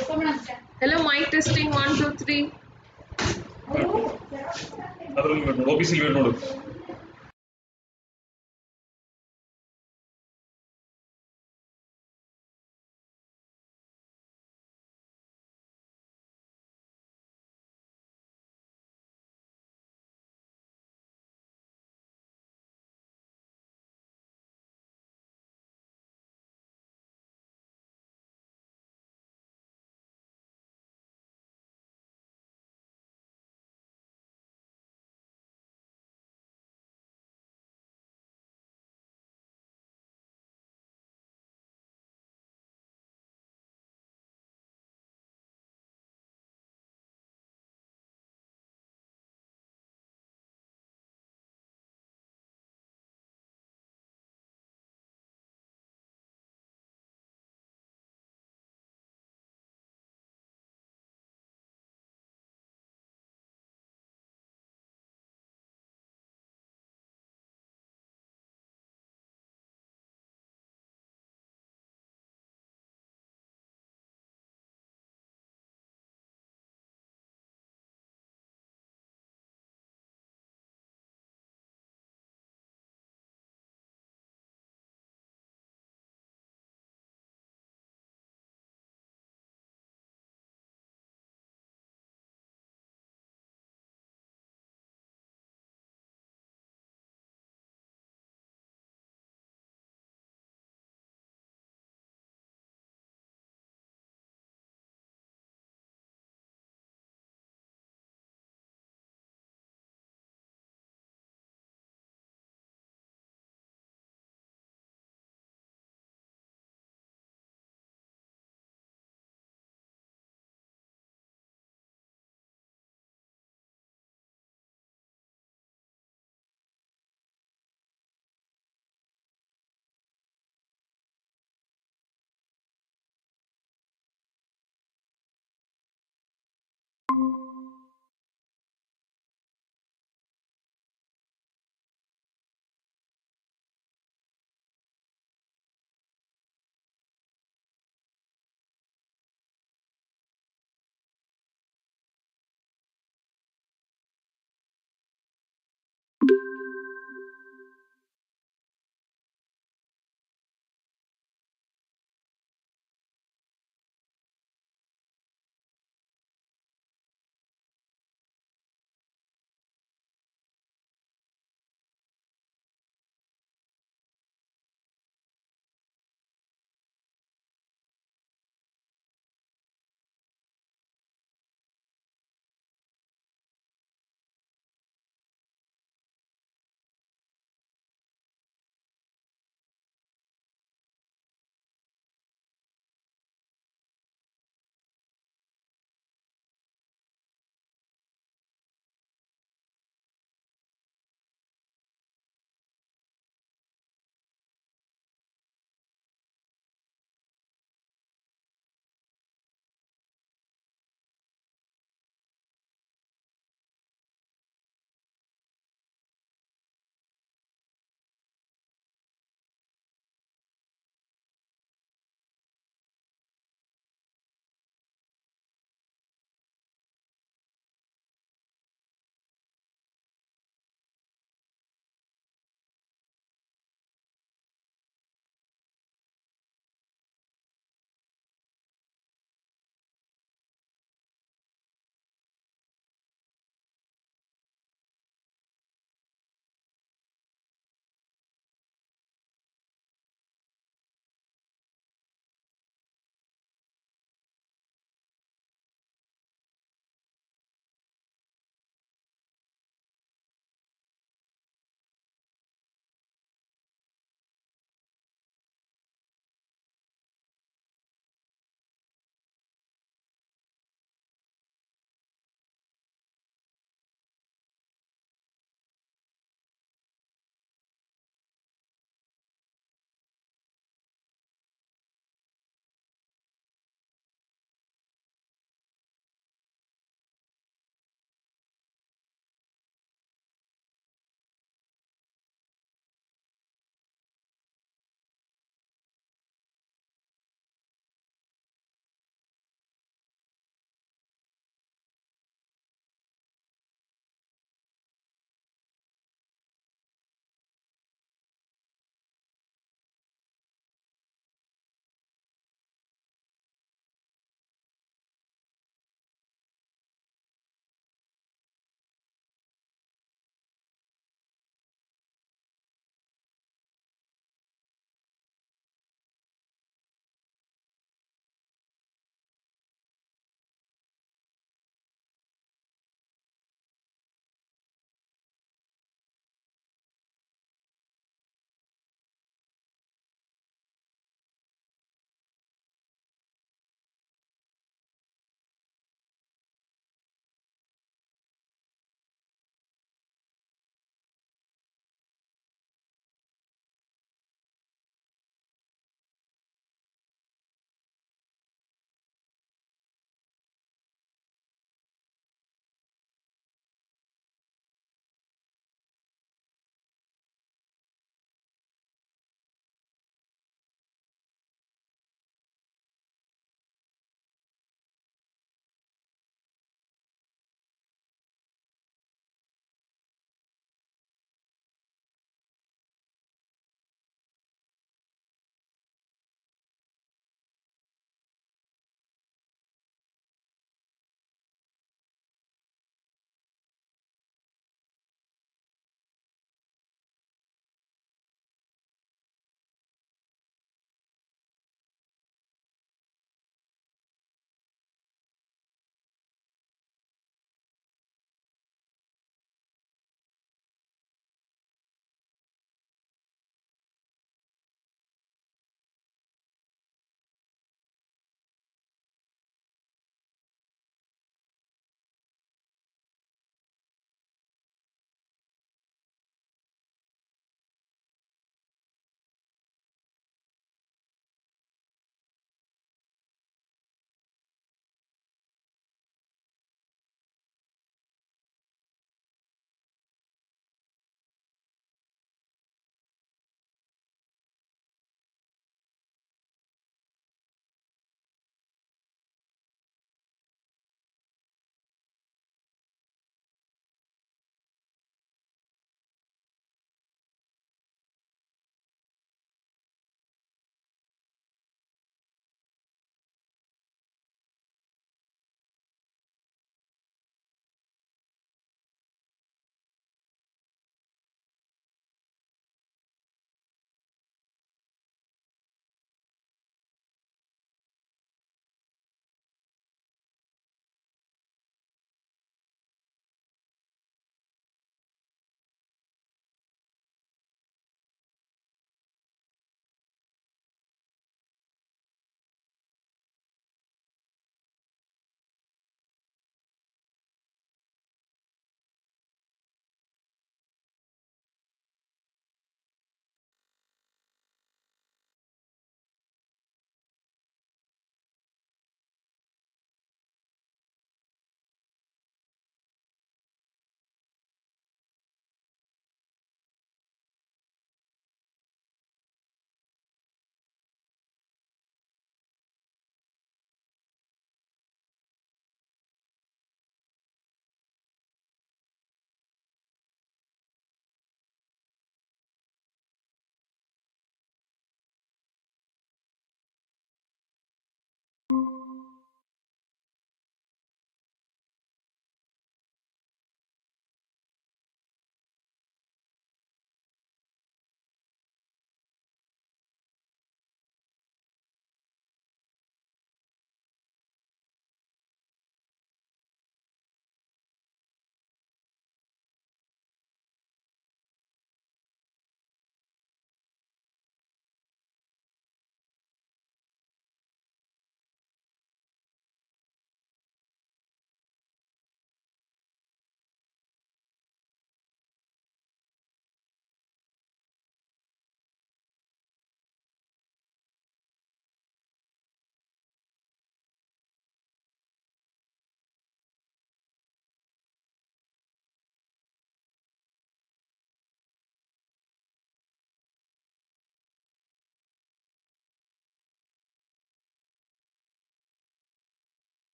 Hello, mic testing 1 2 3. ಅದರಲ್ಲಿ ನೋಡು ಆಫೀಸಲ್ಲಿ ನೋಡು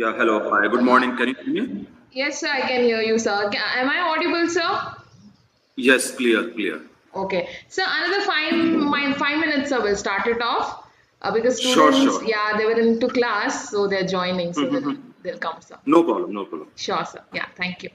Yeah, hello. Hi, good morning. Can you hear me? Yes, sir, I can hear you, sir. Am I audible, sir? Yes, clear, clear. Okay. So another 5 minutes, sir, we'll start it off. Because Sure, students, sure. yeah, they were into class, so they're joining, so they'll come, sir. No problem, no problem. Sure, sir. Yeah, thank you.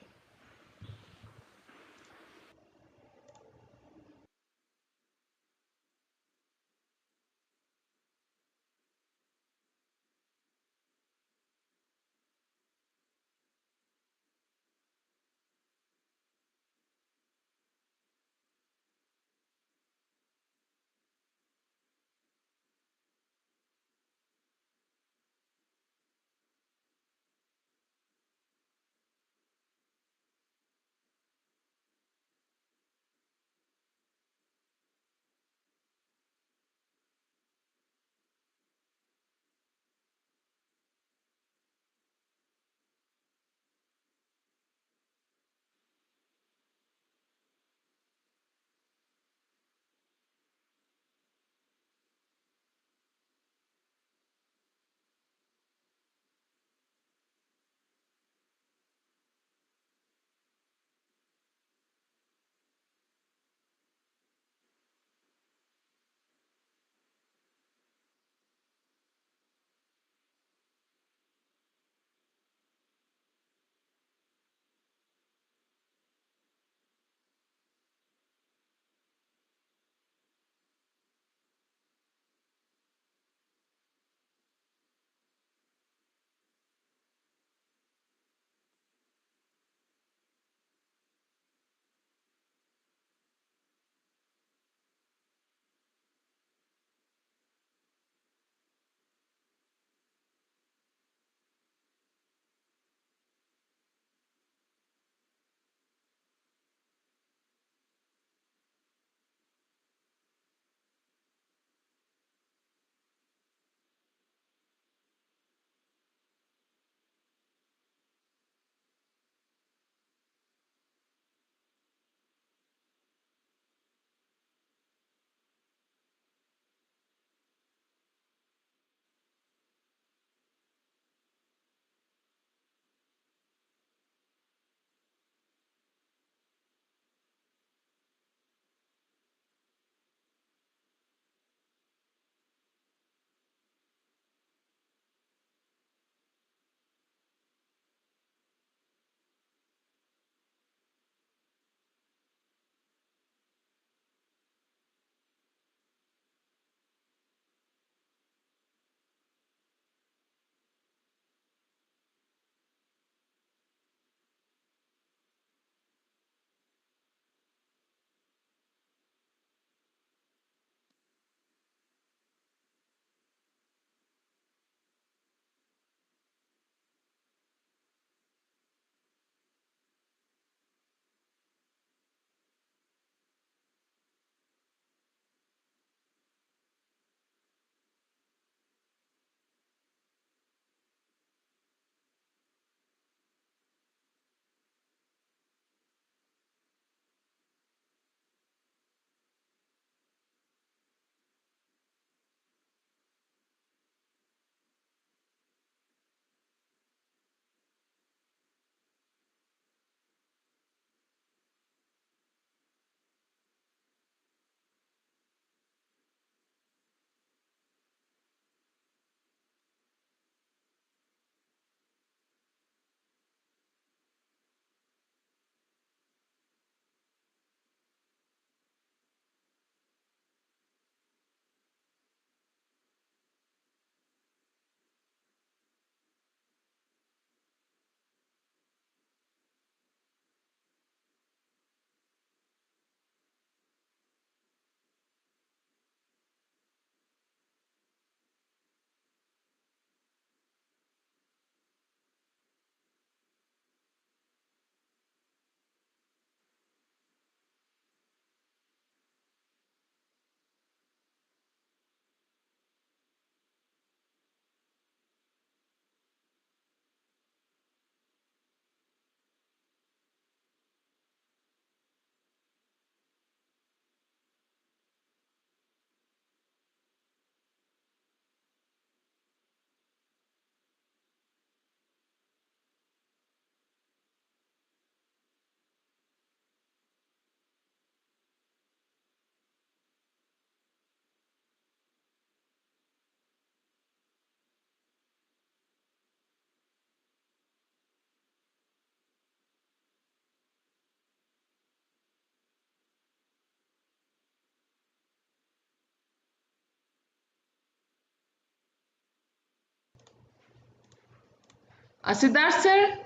Siddharth sir?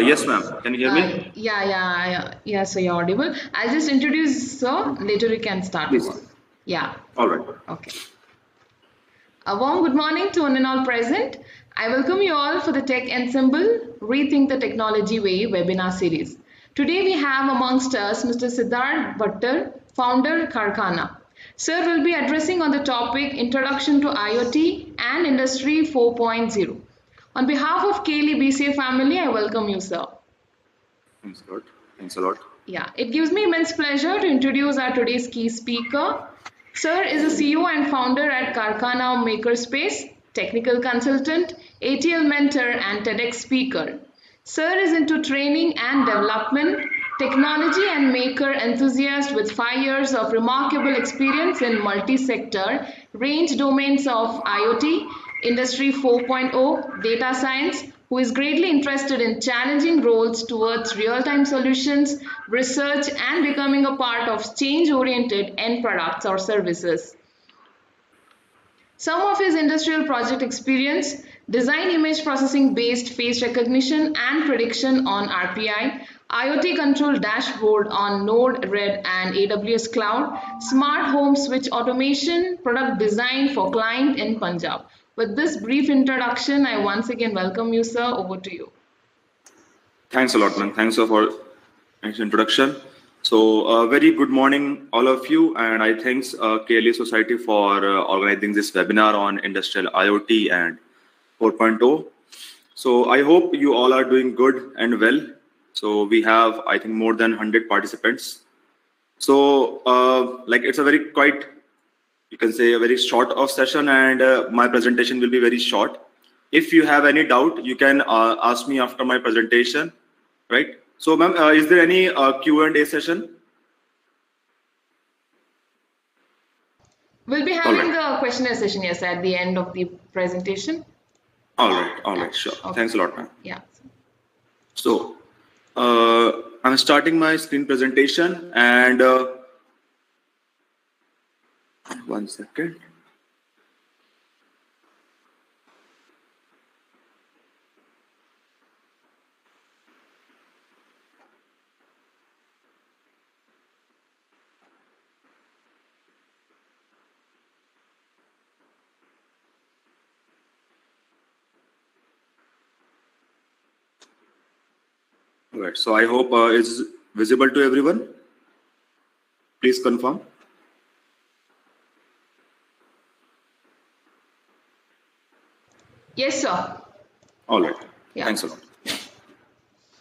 Yes, ma'am. Can you hear me? Yeah, so you're audible. I'll just introduce sir, later you can start Please. over. Yeah, All right. okay. A warm good morning to one and all present. I welcome you all for the Tech Ensemble Rethink the Technology Way webinar series. Today we have amongst us Mr. Siddharth Bhattar, founder Karkhana. Sir will be addressing on the topic Introduction to IoT and Industry 4.0. On behalf of Kaylee BCA family, I welcome you, sir. Thanks a lot. Thanks a lot. Yeah, it gives me immense pleasure to introduce our today's key speaker. Sir is a CEO and founder at Karkhana Makerspace, technical consultant, ATL mentor, and TEDx speaker. Sir is into training and development, technology and maker enthusiast with 5 years of remarkable experience in multi-sector range domains of IoT, Industry 4.0, data science, who is greatly interested in challenging roles towards real-time solutions, research, and becoming a part of change-oriented end products or services. Some of his industrial project experience: design image processing based face recognition and prediction on RPI, IoT control dashboard on Node-RED and AWS Cloud, smart home switch automation, product design for client in Punjab. With this brief introduction, I once again welcome you, sir. Over to you. Thanks a lot, man. Thanks for nice introduction. So, very good morning, all of you, and I thanks KLE Society for organizing this webinar on industrial IoT and 4.0. So, I hope you all are doing good and well. So, we have, I think, more than 100 participants. So, like it's a very quite, you can say, a very short of session, and my presentation will be very short. If you have any doubt, you can ask me after my presentation, right? So, ma'am, is there any Q&A session? We'll be having the questionnaire session, yes, at the end of the presentation. All right, sure. Okay. Thanks a lot, ma'am. Yeah. So, I'm starting my screen presentation, and one second. All right, so I hope it's visible to everyone. Please confirm. Yes, sir. All right. Yeah. Thanks a lot.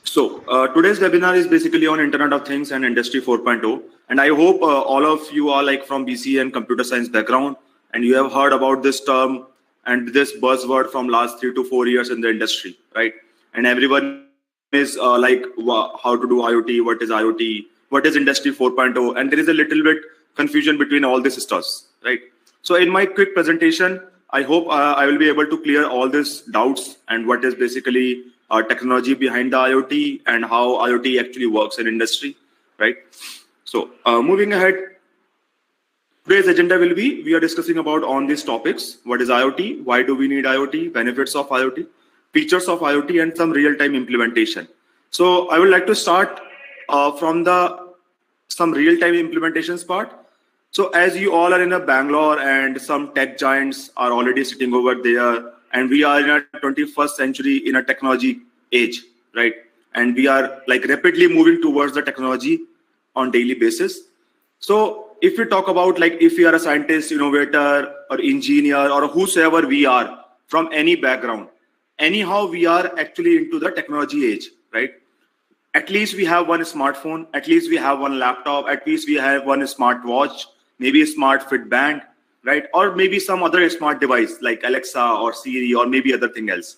So today's webinar is basically on Internet of Things and Industry 4.0. And I hope all of you are like from BCA and computer science background, and you have heard about this term and this buzzword from last 3 to 4 years in the industry, right? And everyone is like how to do IoT, what is Industry 4.0, and there is a little bit confusion between all these stuffs, right? So in my quick presentation, I hope I will be able to clear all these doubts and what is basically technology behind the IoT and how IoT actually works in industry, right? So moving ahead, today's agenda will be, we are discussing about on these topics: what is IoT, why do we need IoT, benefits of IoT, features of IoT, and some real-time implementation. So I would like to start from some real-time implementations part. So as you all are in a Bangalore, and some tech giants are already sitting over there, and we are in a 21st century in a technology age, right? And we are like rapidly moving towards the technology on daily basis. So if we talk about like if we are a scientist, innovator, or engineer, or whosoever we are from any background, anyhow we are actually into the technology age, right? At least we have one smartphone, at least we have one laptop, at least we have one smartwatch, maybe a smart fit band, right? Or maybe some other smart device like Alexa or Siri or maybe other thing else.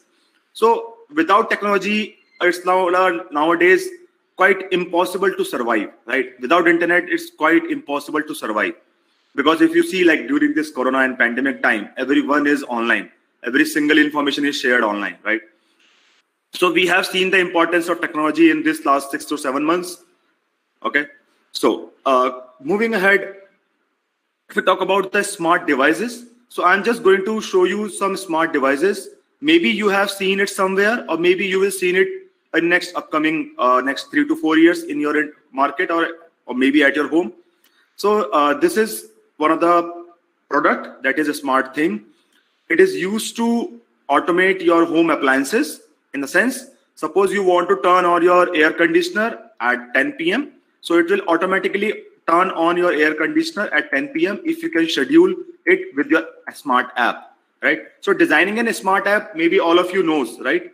So without technology, it's nowadays quite impossible to survive, right? Without internet, it's quite impossible to survive. Because if you see like during this Corona and pandemic time, everyone is online. Every single information is shared online, right? So we have seen the importance of technology in this last 6 to 7 months. Okay. So moving ahead, if we talk about the smart devices, So I'm just going to show you some smart devices. Maybe you have seen it somewhere, or maybe you will see it in next upcoming next 3 to 4 years in your market, or maybe at your home. So this is one of the product that is a smart thing. It is used to automate your home appliances. In the sense, suppose you want to turn on your air conditioner at 10 p.m. So it will automatically turn on your air conditioner at 10 p.m. if you can schedule it with your smart app, right? So designing a smart app, maybe all of you knows, right?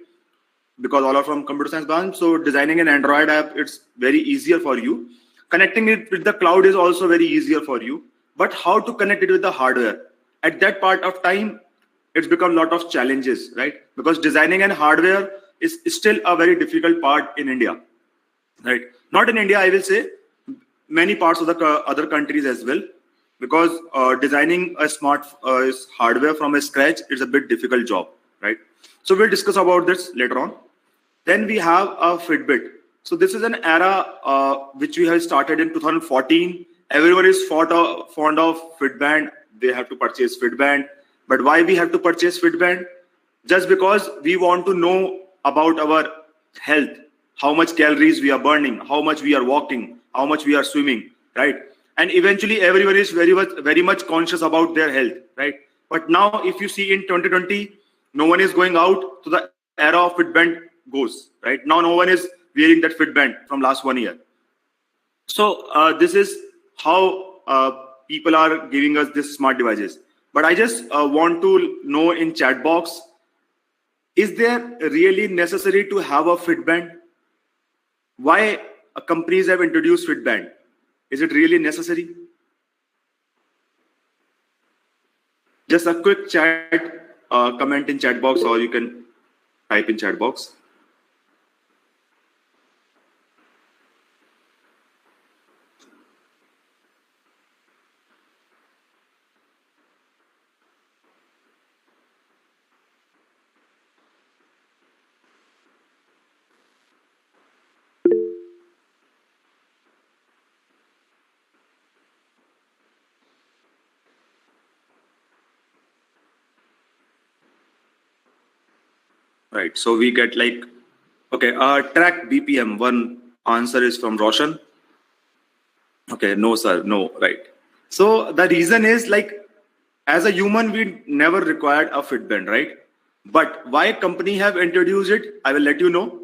Because all are from computer science branch. So designing an Android app, it's very easier for you. Connecting it with the cloud is also very easier for you. But how to connect it with the hardware? At that part of time, it's become a lot of challenges, right? Because designing an hardware is still a very difficult part in India, right? Not in India, I will say, many parts of the other countries as well. Because designing a smart hardware from a scratch is a bit difficult job, right? So we'll discuss about this later on. Then we have a Fitbit. So this is an era which we have started in 2014. Everyone is fond of Fitband. They have to purchase Fitband. But why we have to purchase Fitband? Just because we want to know about our health, how much calories we are burning, how much we are walking, how much we are swimming, right? And eventually everyone is very much conscious about their health, right? But now if you see in 2020, no one is going out to the era of Fitband goes, right? Now no one is wearing that Fitband from last 1 year. So this is how people are giving us these smart devices. But I just want to know in chat box, is there really necessary to have a Fitband? Why companies have introduced Fitband? Is it really necessary? Just a quick chat, comment in chat box, or you can type in chat box. Right. So we get like, okay, track BPM. One answer is from Roshan. Okay, no, sir, no, right. So the reason is like, as a human, we never required a Fitband, right? But why company have introduced it, I will let you know.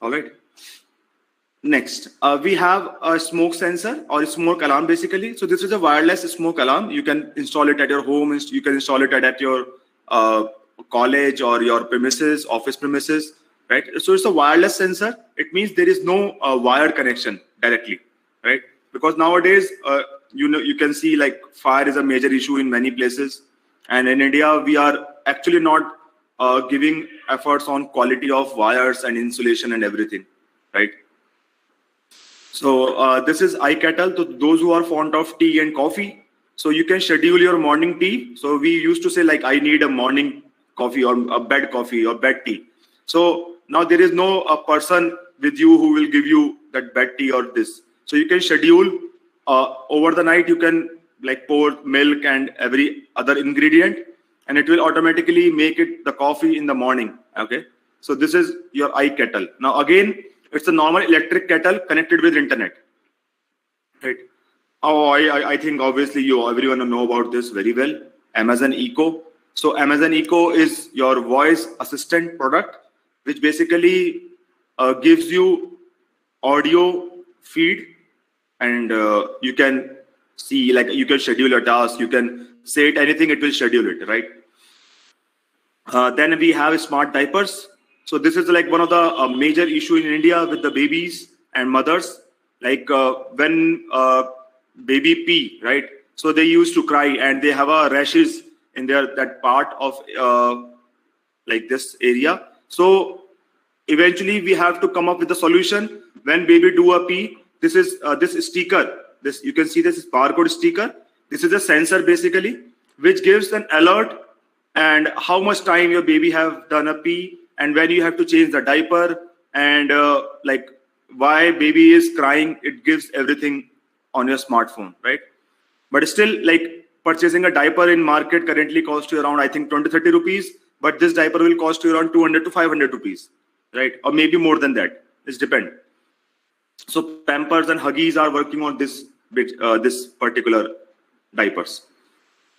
All right. Next, we have a smoke sensor or a smoke alarm basically. So this is a wireless smoke alarm. You can install it at your home. You can install it at your college or your premises, office premises, right? So it's a wireless sensor. It means there is no wired connection directly, right? Because nowadays, you can see like fire is a major issue in many places. And in India, we are actually not giving efforts on quality of wires and insulation and everything, right? So this is iKettle. To those who are fond of tea and coffee, so you can schedule your morning tea. So we used to say like, I need a morning coffee or a bed coffee or bed tea. So now there is no person with you who will give you that bed tea or this. So you can schedule over the night. You can like pour milk and every other ingredient, and it will automatically make it the coffee in the morning. Okay. So this is your iKettle. Now again, it's a normal electric kettle connected with internet, right? Oh, I think obviously everyone know about this very well. Amazon Echo. So Amazon Echo is your voice assistant product, which basically gives you audio feed, and you can see like you can schedule a task. You can say it anything, it will schedule it, right? Then we have smart diapers. So this is like one of the major issue in India with the babies and mothers. Like when baby pee, right? So they used to cry and they have rashes in that part of like this area. So eventually we have to come up with a solution. When baby do a pee, this is this sticker. This you can see this is barcode sticker. This is a sensor basically, which gives an alert and how much time your baby have done a pee, and when you have to change the diaper, and like why baby is crying. It gives everything on your smartphone, right? But still, like purchasing a diaper in market currently costs you around, I think, 20-30 rupees, but this diaper will cost you around 200 to 500 rupees, right? Or maybe more than that. It depends. So Pampers and Huggies are working on this particular diapers.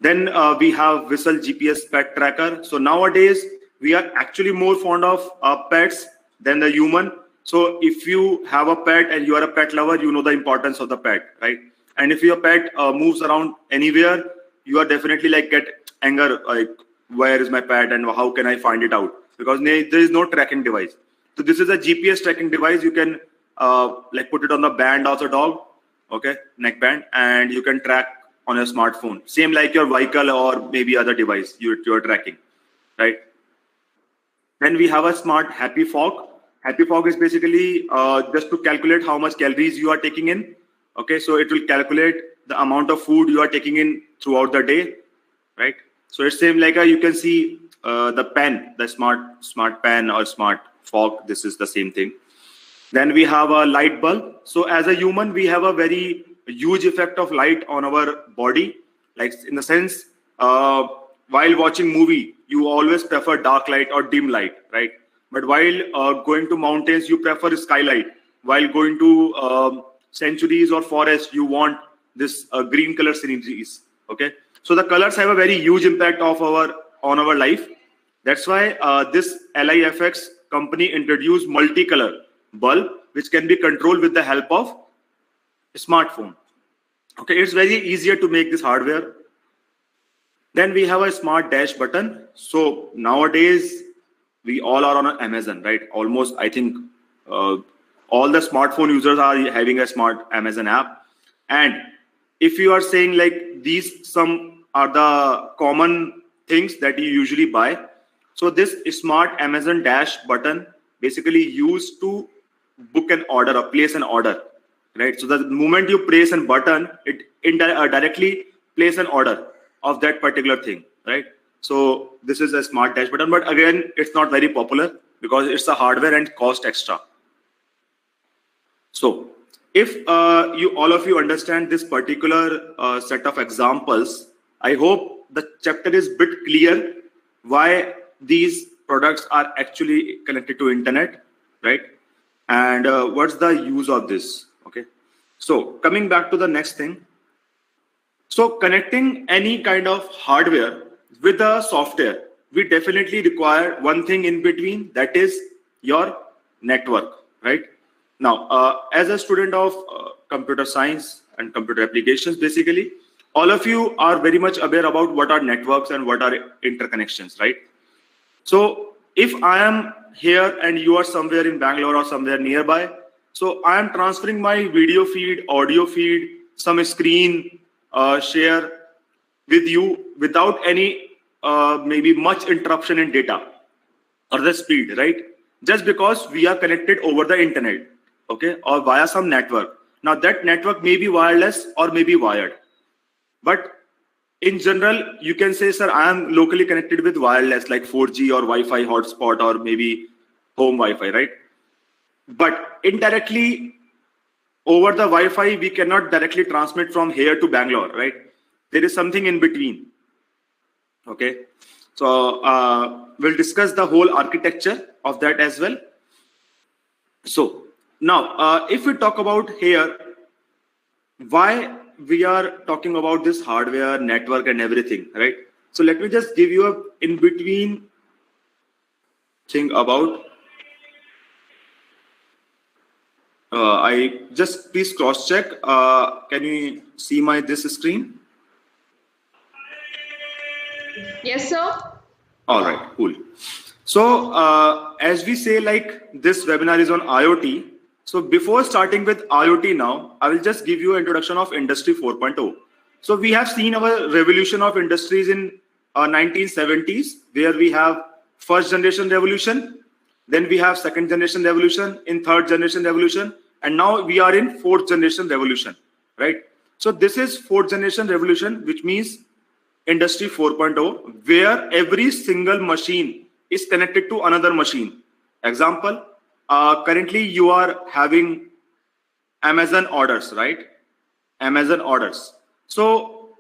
Then we have Whistle GPS pet tracker. So nowadays we are actually more fond of pets than the human. So if you have a pet and you are a pet lover, you know the importance of the pet, right? And if your pet moves around anywhere, you are definitely like get anger, like where is my pet and how can I find it out? Because there is no tracking device. So this is a GPS tracking device. You can like put it on the band of the dog, okay, neck band, and you can track on your smartphone. Same like your vehicle or maybe other device you're tracking, right? Then we have a smart Happy Fog. Happy Fog is basically just to calculate how much calories you are taking in. Okay, so it will calculate the amount of food you are taking in throughout the day, right? So it's same like you can see the pen, the smart pen or smart fog. This is the same thing. Then we have a light bulb. So as a human, we have a very huge effect of light on our body. Like in the sense, while watching movie, you always prefer dark light or dim light, right? But while going to mountains, you prefer skylight. While going to sanctuaries or forests, you want this green color sceneries. Okay, so the colors have a very huge impact on our life. That's why this LIFX company introduced multicolor bulb, which can be controlled with the help of a smartphone. Okay, it's very easier to make this hardware. Then we have a smart dash button. So nowadays we all are on Amazon, right? Almost, I think all the smartphone users are having a smart Amazon app. And if you are saying like these some are the common things that you usually buy. So this smart Amazon dash button basically used to book an order or place an order, right? So the moment you press a button, it directly place an order of that particular thing, right? So this is a smart dash button, but again, it's not very popular because it's a hardware and cost extra. So if all of you understand this particular set of examples, I hope the chapter is bit clear why these products are actually connected to internet, right? And what's the use of this? Okay. So coming back to the next thing. So connecting any kind of hardware with a software, we definitely require one thing in between, that is your network, right? Now, as a student of computer science and computer applications, basically, all of you are very much aware about what are networks and what are interconnections, right? So if I am here and you are somewhere in Bangalore or somewhere nearby, so I am transferring my video feed, audio feed, some screen share with you without any maybe much interruption in data or the speed, right? Just because we are connected over the internet, okay, or via some network. Now that network may be wireless or may be wired, but in general, you can say, sir, I am locally connected with wireless like 4G or Wi-Fi hotspot or maybe home Wi-Fi, right? But indirectly over the Wi-Fi, we cannot directly transmit from here to Bangalore, right? There is something in between. Okay. So we'll discuss the whole architecture of that as well. So now, if we talk about here, why we are talking about this hardware, network and everything, right? So let me just give you a in between thing about I just please cross check. Can you see my this screen? Yes, sir. All right, cool. So as we say, like this webinar is on IoT. So before starting with IoT now, I will just give you an introduction of Industry 4.0. So we have seen our revolution of industries in 1970s, where we have first generation revolution, then we have second generation revolution, in third generation revolution, and now we are in fourth generation revolution, right? So this is fourth generation revolution, which means Industry 4.0, where every single machine is connected to another machine. Example, currently you are having Amazon orders, right? Amazon orders. So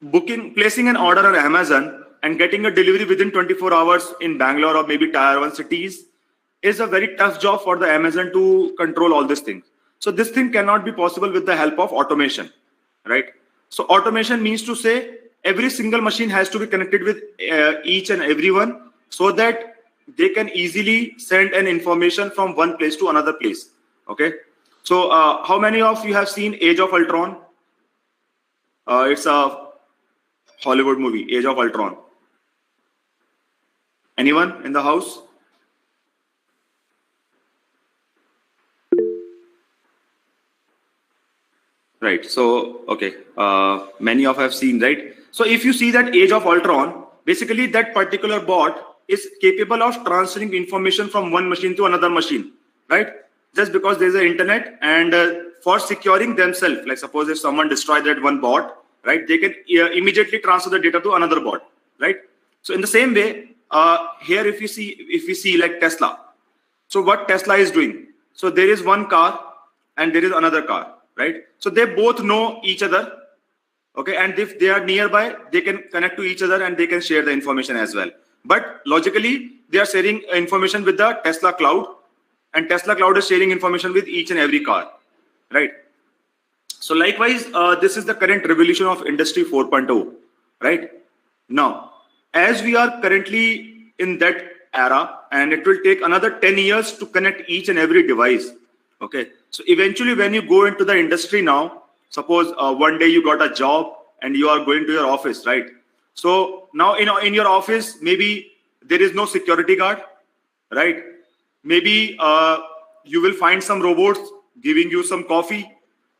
placing an order on Amazon and getting a delivery within 24 hours in Bangalore or maybe tier 1 cities is a very tough job for the Amazon to control all these things. So this thing cannot be possible with the help of automation, right? So automation means to say every single machine has to be connected with each and every one so that they can easily send an information from one place to another place. Okay. So how many of you have seen Age of Ultron? It's a Hollywood movie, Age of Ultron. Anyone in the house? Right. So, okay. Many of have seen, right? So if you see that Age of Ultron, basically that particular bot is capable of transferring information from one machine to another machine, right? Just because there's an internet and for securing themselves, like suppose if someone destroyed that one bot, right? They can immediately transfer the data to another bot, right? So in the same way, here if you see like Tesla, so what Tesla is doing, so there is one car and there is another car, right? So they both know each other, okay? And if they are nearby, they can connect to each other and they can share the information as well. But logically, they are sharing information with the Tesla cloud, and Tesla cloud is sharing information with each and every car, right? So likewise, this is the current revolution of Industry 4.0, right? Now, as we are currently in that era, and it will take another 10 years to connect each and every device, okay? So eventually when you go into the industry now, suppose one day you got a job and you are going to your office, right? So now in your office, maybe there is no security guard, right? Maybe you will find some robots giving you some coffee.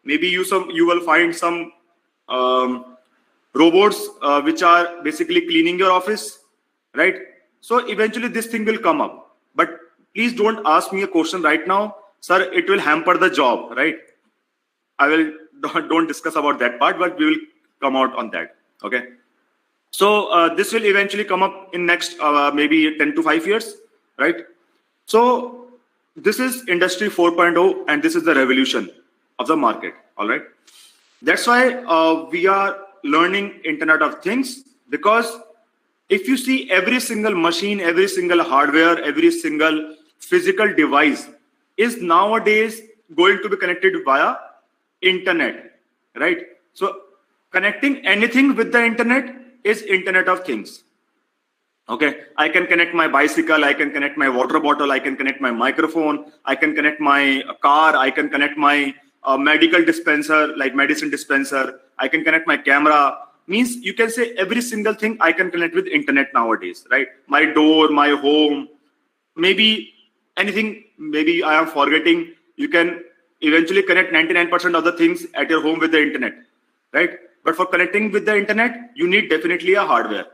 Maybe you will find some robots which are basically cleaning your office, right? So eventually this thing will come up. But please don't ask me a question right now, sir. It will hamper the job, right? I will don't discuss about that part, but we will come out on that. Okay. So this will eventually come up in next maybe 10 to 5 years, right? So this is Industry 4.0, and this is the revolution of the market. All right. That's why we are learning Internet of Things, because if you see every single machine, every single hardware, every single physical device is nowadays going to be connected via internet, right? So connecting anything with the internet is Internet of Things. Okay, I can connect my bicycle, I can connect my water bottle, I can connect my microphone, I can connect my car, I can connect my medical dispenser, like medicine dispenser, I can connect my camera. Means you can say every single thing I can connect with internet nowadays, right? My door, my home, maybe anything, maybe I am forgetting. You can eventually connect 99% of the things at your home with the internet, right? But for connecting with the internet, you need definitely a hardware,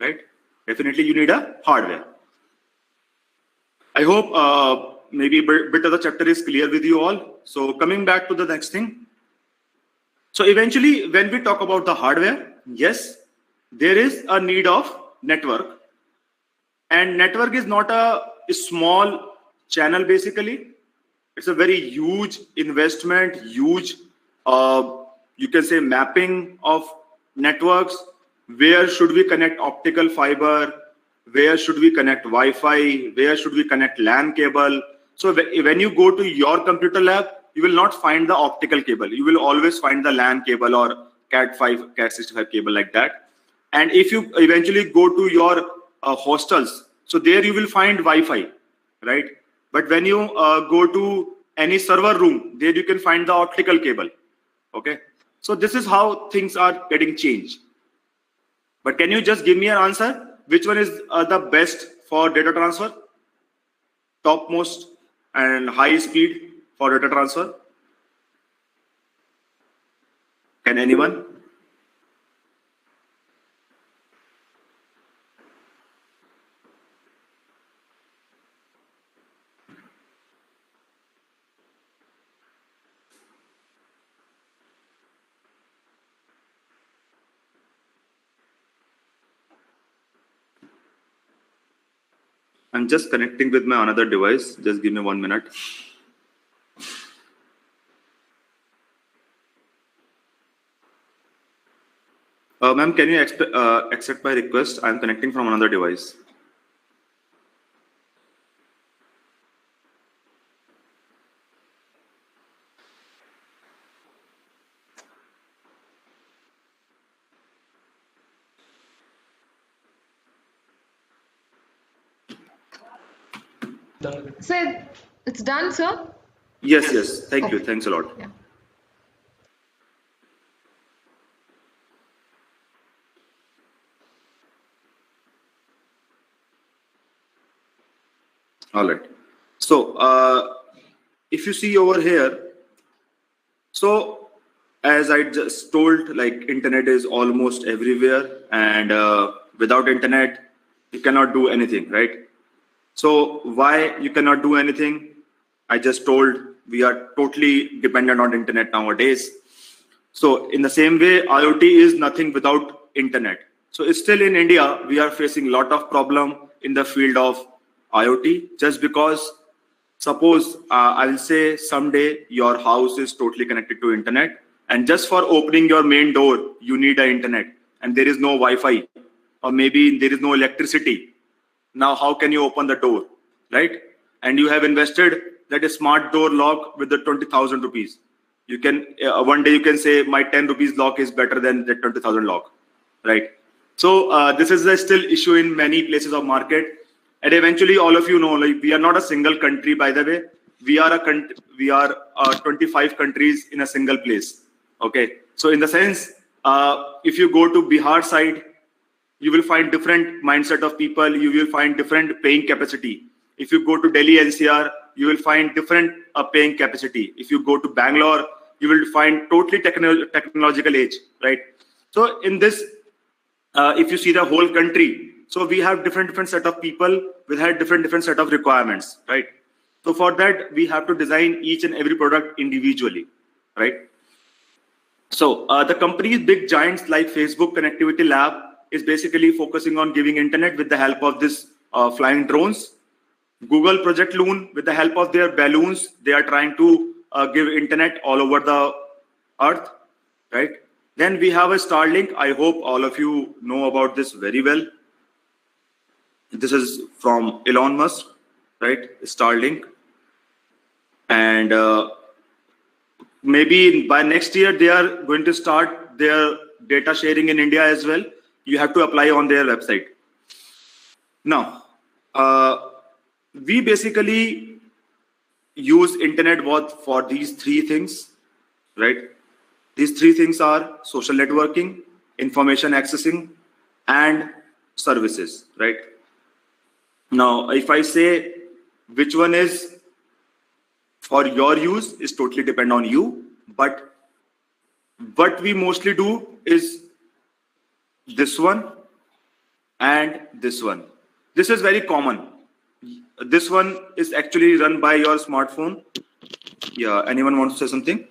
right? Definitely you need a hardware. I hope maybe a bit of the chapter is clear with you all. So coming back to the next thing. So eventually when we talk about the hardware, yes, there is a need of network. And network is not a small channel basically. It's a very huge investment, huge, you can say mapping of networks. Where should we connect optical fiber? Where should we connect Wi-Fi? Where should we connect LAN cable? So when you go to your computer lab, you will not find the optical cable. You will always find the LAN cable or Cat5, Cat65 cable like that. And if you eventually go to your hostels, so there you will find Wi-Fi, right? But when you go to any server room, there you can find the optical cable. Okay. So this is how things are getting changed. But can you just give me an answer? Which one is the best for data transfer? Topmost and high speed for data transfer? Can anyone? I'm just connecting with my another device. Just give me 1 minute. Ma'am, can you accept my request? I'm connecting from another device. Sir, it's done, sir? Yes, yes. Thank you. Okay. Thanks a lot. Yeah. All right. So, if you see over here, so as I just told, like internet is almost everywhere, and without internet, you cannot do anything, right? So why you cannot do anything? I just told we are totally dependent on internet nowadays. So in the same way, IoT is nothing without internet. So it's still in India, we are facing a lot of problem in the field of IoT just because suppose I'll say someday your house is totally connected to internet and just for opening your main door, you need an internet and there is no Wi-Fi or maybe there is no electricity. Now, how can you open the door, right? And you have invested that a smart door lock with the 20,000 rupees. You can one day you can say my 10 rupees lock is better than the 20,000 lock, right? So this is a still issue in many places of market, and eventually all of you know, like we are not a single country, by the way. We are 25 countries in a single place. Okay, so in the sense, if you go to Bihar side, you will find different mindset of people. You will find different paying capacity. If you go to Delhi NCR, you will find different paying capacity. If you go to Bangalore, you will find totally technological age, right? So in this, if you see the whole country, so we have different set of people with had different set of requirements, right? So for that, we have to design each and every product individually, right? So the companies, big giants like Facebook Connectivity Lab is basically focusing on giving internet with the help of this flying drones. Google Project Loon, with the help of their balloons, they are trying to give internet all over the earth, right? Then we have a Starlink. I hope all of you know about this very well. This is from Elon Musk, right? Starlink. And maybe by next year, they are going to start their data sharing in India as well. You have to apply on their website. Now, we basically use internet for these three things, right? These three things are social networking, information accessing, and services, right? Now, if I say which one is for your use is totally depend on you, but what we mostly do is this one and this one. This is very common. This one is actually run by your smartphone. Yeah, anyone wants to say something?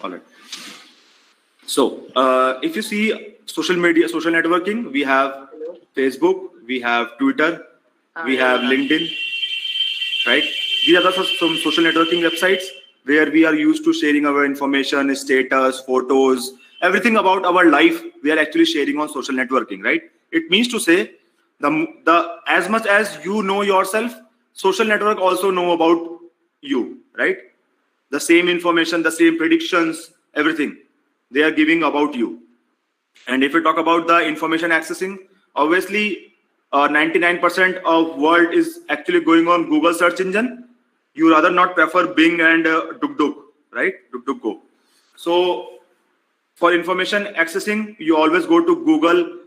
All right. So if you see social media, social networking, we have Facebook, we have Twitter, we have LinkedIn, right? These are some social networking websites where we are used to sharing our information, status, photos, everything about our life. We are actually sharing on social networking, right? It means to say the as much as you know yourself, social network also know about you, right? The same information, the same predictions, everything they are giving about you. And if we talk about the information accessing, obviously 99% of world is actually going on Google search engine. You rather not prefer Bing and DuckDuck, right? DuckDuckGo. So for information accessing, you always go to Google.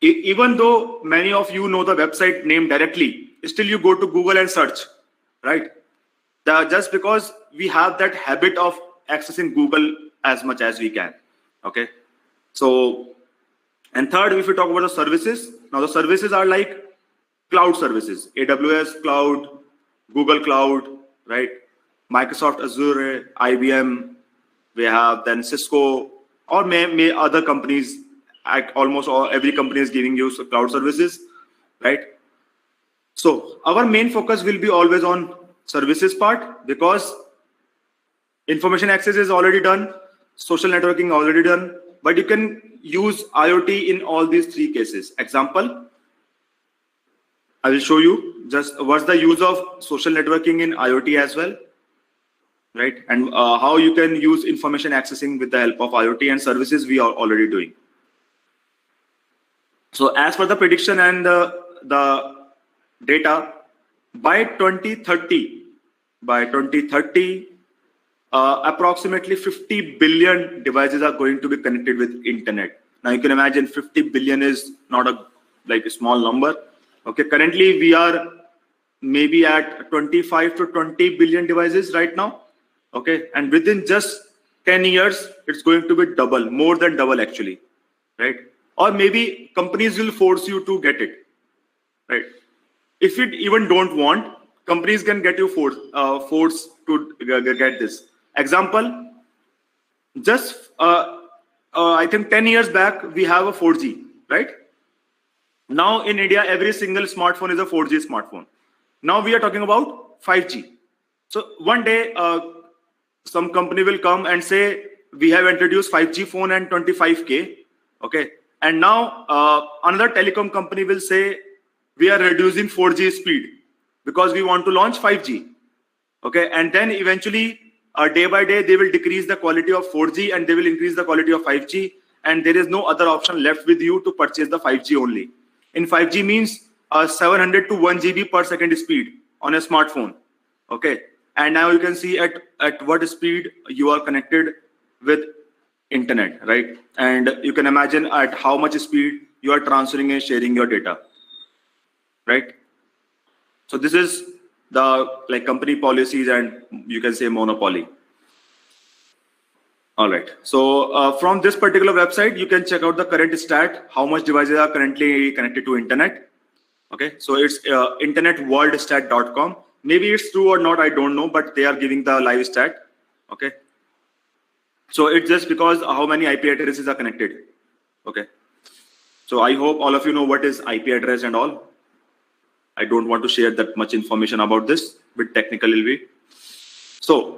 Even though many of you know the website name directly, still you go to Google and search, right? Just because we have that habit of accessing Google as much as we can. Okay. So, and third, if we talk about the services, now the services are like cloud services, AWS cloud, Google cloud, right? Microsoft Azure, IBM, we have then Cisco, or may other companies, almost every company is giving you cloud services, right? So our main focus will be always on services part, because information access is already done, social networking already done, but you can use IoT in all these three cases. Example, I will show you just what's the use of social networking in IoT as well, right? And how you can use information accessing with the help of IoT and services we are already doing. So as per the prediction and the data, by 2030, approximately 50 billion devices are going to be connected with internet. Now you can imagine 50 billion is not a small number. Okay, currently we are maybe at 25 to 20 billion devices right now. Okay, and within just 10 years, it's going to be double, more than double actually, right? Or maybe companies will force you to get it, right? If you even don't want, companies can get you forced to get this. Example, just I think 10 years back, we have a 4G, right? Now in India, every single smartphone is a 4G smartphone. Now we are talking about 5G. So one day, some company will come and say, we have introduced 5G phone and 25K, okay? And now another telecom company will say, we are reducing 4G speed because we want to launch 5G, okay? And then eventually, day by day, they will decrease the quality of 4G and they will increase the quality of 5G. And there is no other option left with you to purchase the 5G only. In 5G means 700 to 1 GB per second speed on a smartphone, okay? And now you can see at what speed you are connected with internet, right? And you can imagine at how much speed you are transferring and sharing your data, right? So this is the company policies and you can say monopoly. All right. So from this particular website, you can check out the current stat, how much devices are currently connected to internet. Okay. So it's internetworldstat.com. Maybe it's true or not, I don't know, but they are giving the live stat. Okay. So it's just because how many IP addresses are connected. Okay. So I hope all of you know what is IP address and all. I don't want to share that much information about this, but technical will be. So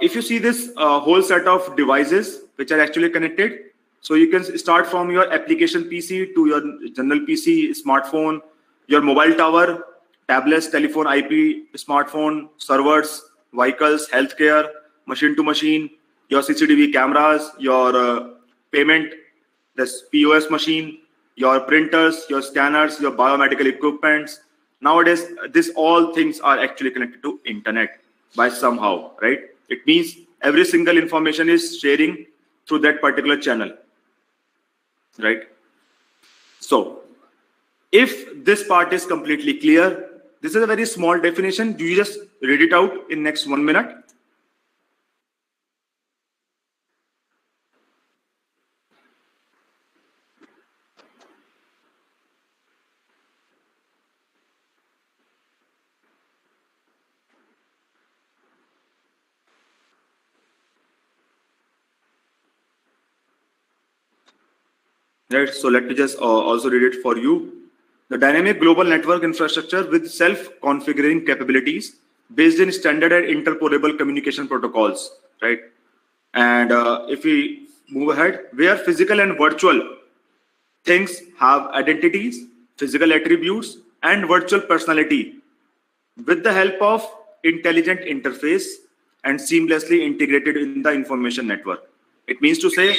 if you see this whole set of devices which are actually connected, so you can start from your application PC to your general PC, smartphone, your mobile tower, tablets, telephone, IP, smartphone, servers, vehicles, healthcare, machine to machine, your CCTV cameras, your payment, this POS machine, your printers, your scanners, your biomedical equipments. Nowadays, this all things are actually connected to internet by somehow, right? It means every single information is sharing through that particular channel, right? So if this part is completely clear, this is a very small definition. Do you just read it out in next 1 minute? Right. So let me just also read it for you. The dynamic global network infrastructure with self-configuring capabilities based in standard and interpolable communication protocols, right? And if we move ahead, where physical and virtual things have identities, physical attributes, and virtual personality with the help of intelligent interface and seamlessly integrated in the information network. It means to say,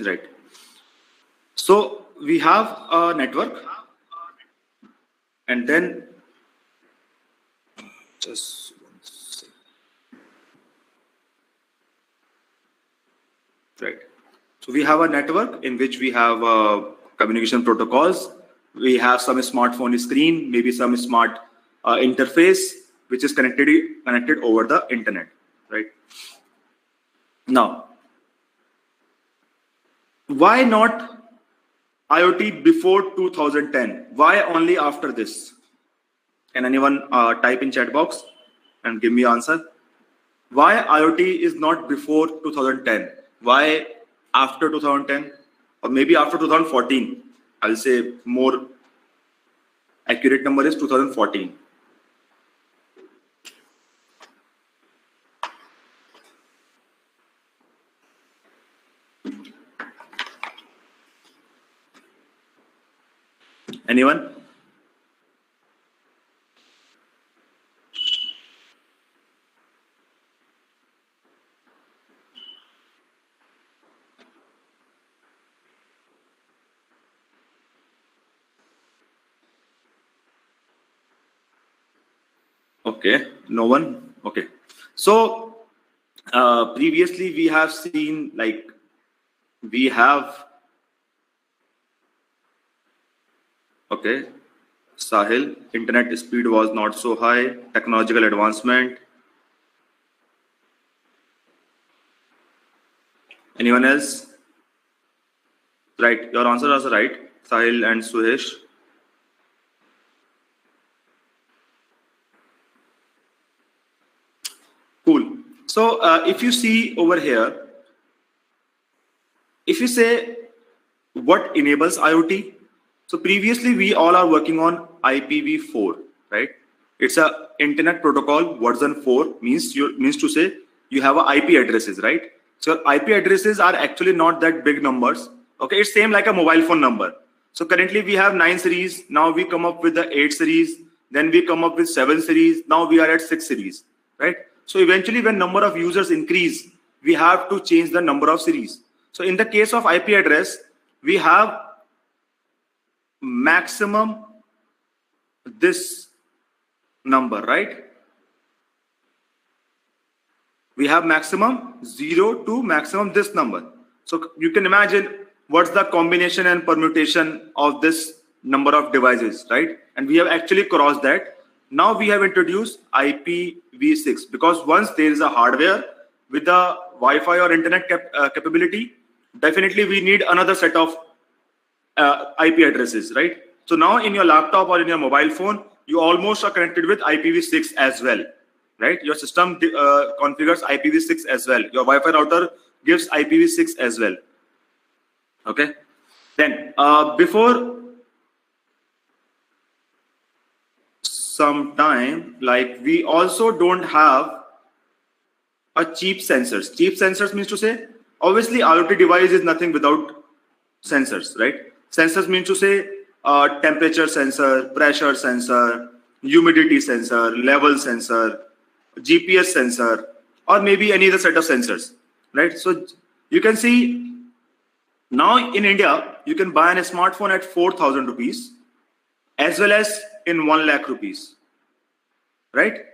right. So we have a network, and then just one second. Right. So we have a network in which we have communication protocols. We have some smartphone screen, maybe some smart interface, which is connected over the internet, right? Now, why not IoT before 2010? Why only after this? Can anyone type in chat box and give me answer? Why IoT is not before 2010? Why after 2010 or maybe after 2014? I'll say more accurate number is 2014. Anyone? Okay, no one. Okay, so previously we have seen like we have okay, Sahil, internet speed was not so high, technological advancement. Anyone else? Right, your answers are right, Sahil and Suhesh. Cool. So if you see over here, if you say what enables IoT, so previously we all are working on IPv4, right? It's a internet protocol version 4 means to say you have a IP addresses, right? So IP addresses are actually not that big numbers. Okay, it's same like a mobile phone number. So currently we have 9 series. Now we come up with the 8 series. Then we come up with 7 series. Now we are at 6 series, right? So eventually when number of users increase, we have to change the number of series. So in the case of IP address, we have maximum this number, right? We have maximum 0 to maximum this number. So you can imagine what's the combination and permutation of this number of devices, right? And we have actually crossed that. Now we have introduced IPv6 because once there is a hardware with the Wi-Fi or internet capability, definitely we need another set of IP addresses, right? So now in your laptop or in your mobile phone, you almost are connected with IPv6 as well, right? Your system configures IPv6 as well. Your Wi-Fi router gives IPv6 as well. Okay. Then before some time, like we also don't have a cheap sensors. Cheap sensors means to say, obviously IoT device is nothing without sensors, right? Sensors means to say temperature sensor, pressure sensor, humidity sensor, level sensor, GPS sensor, or maybe any other set of sensors, right? So you can see now in India, you can buy a smartphone at 4,000 rupees as well as in 1 lakh rupees, right?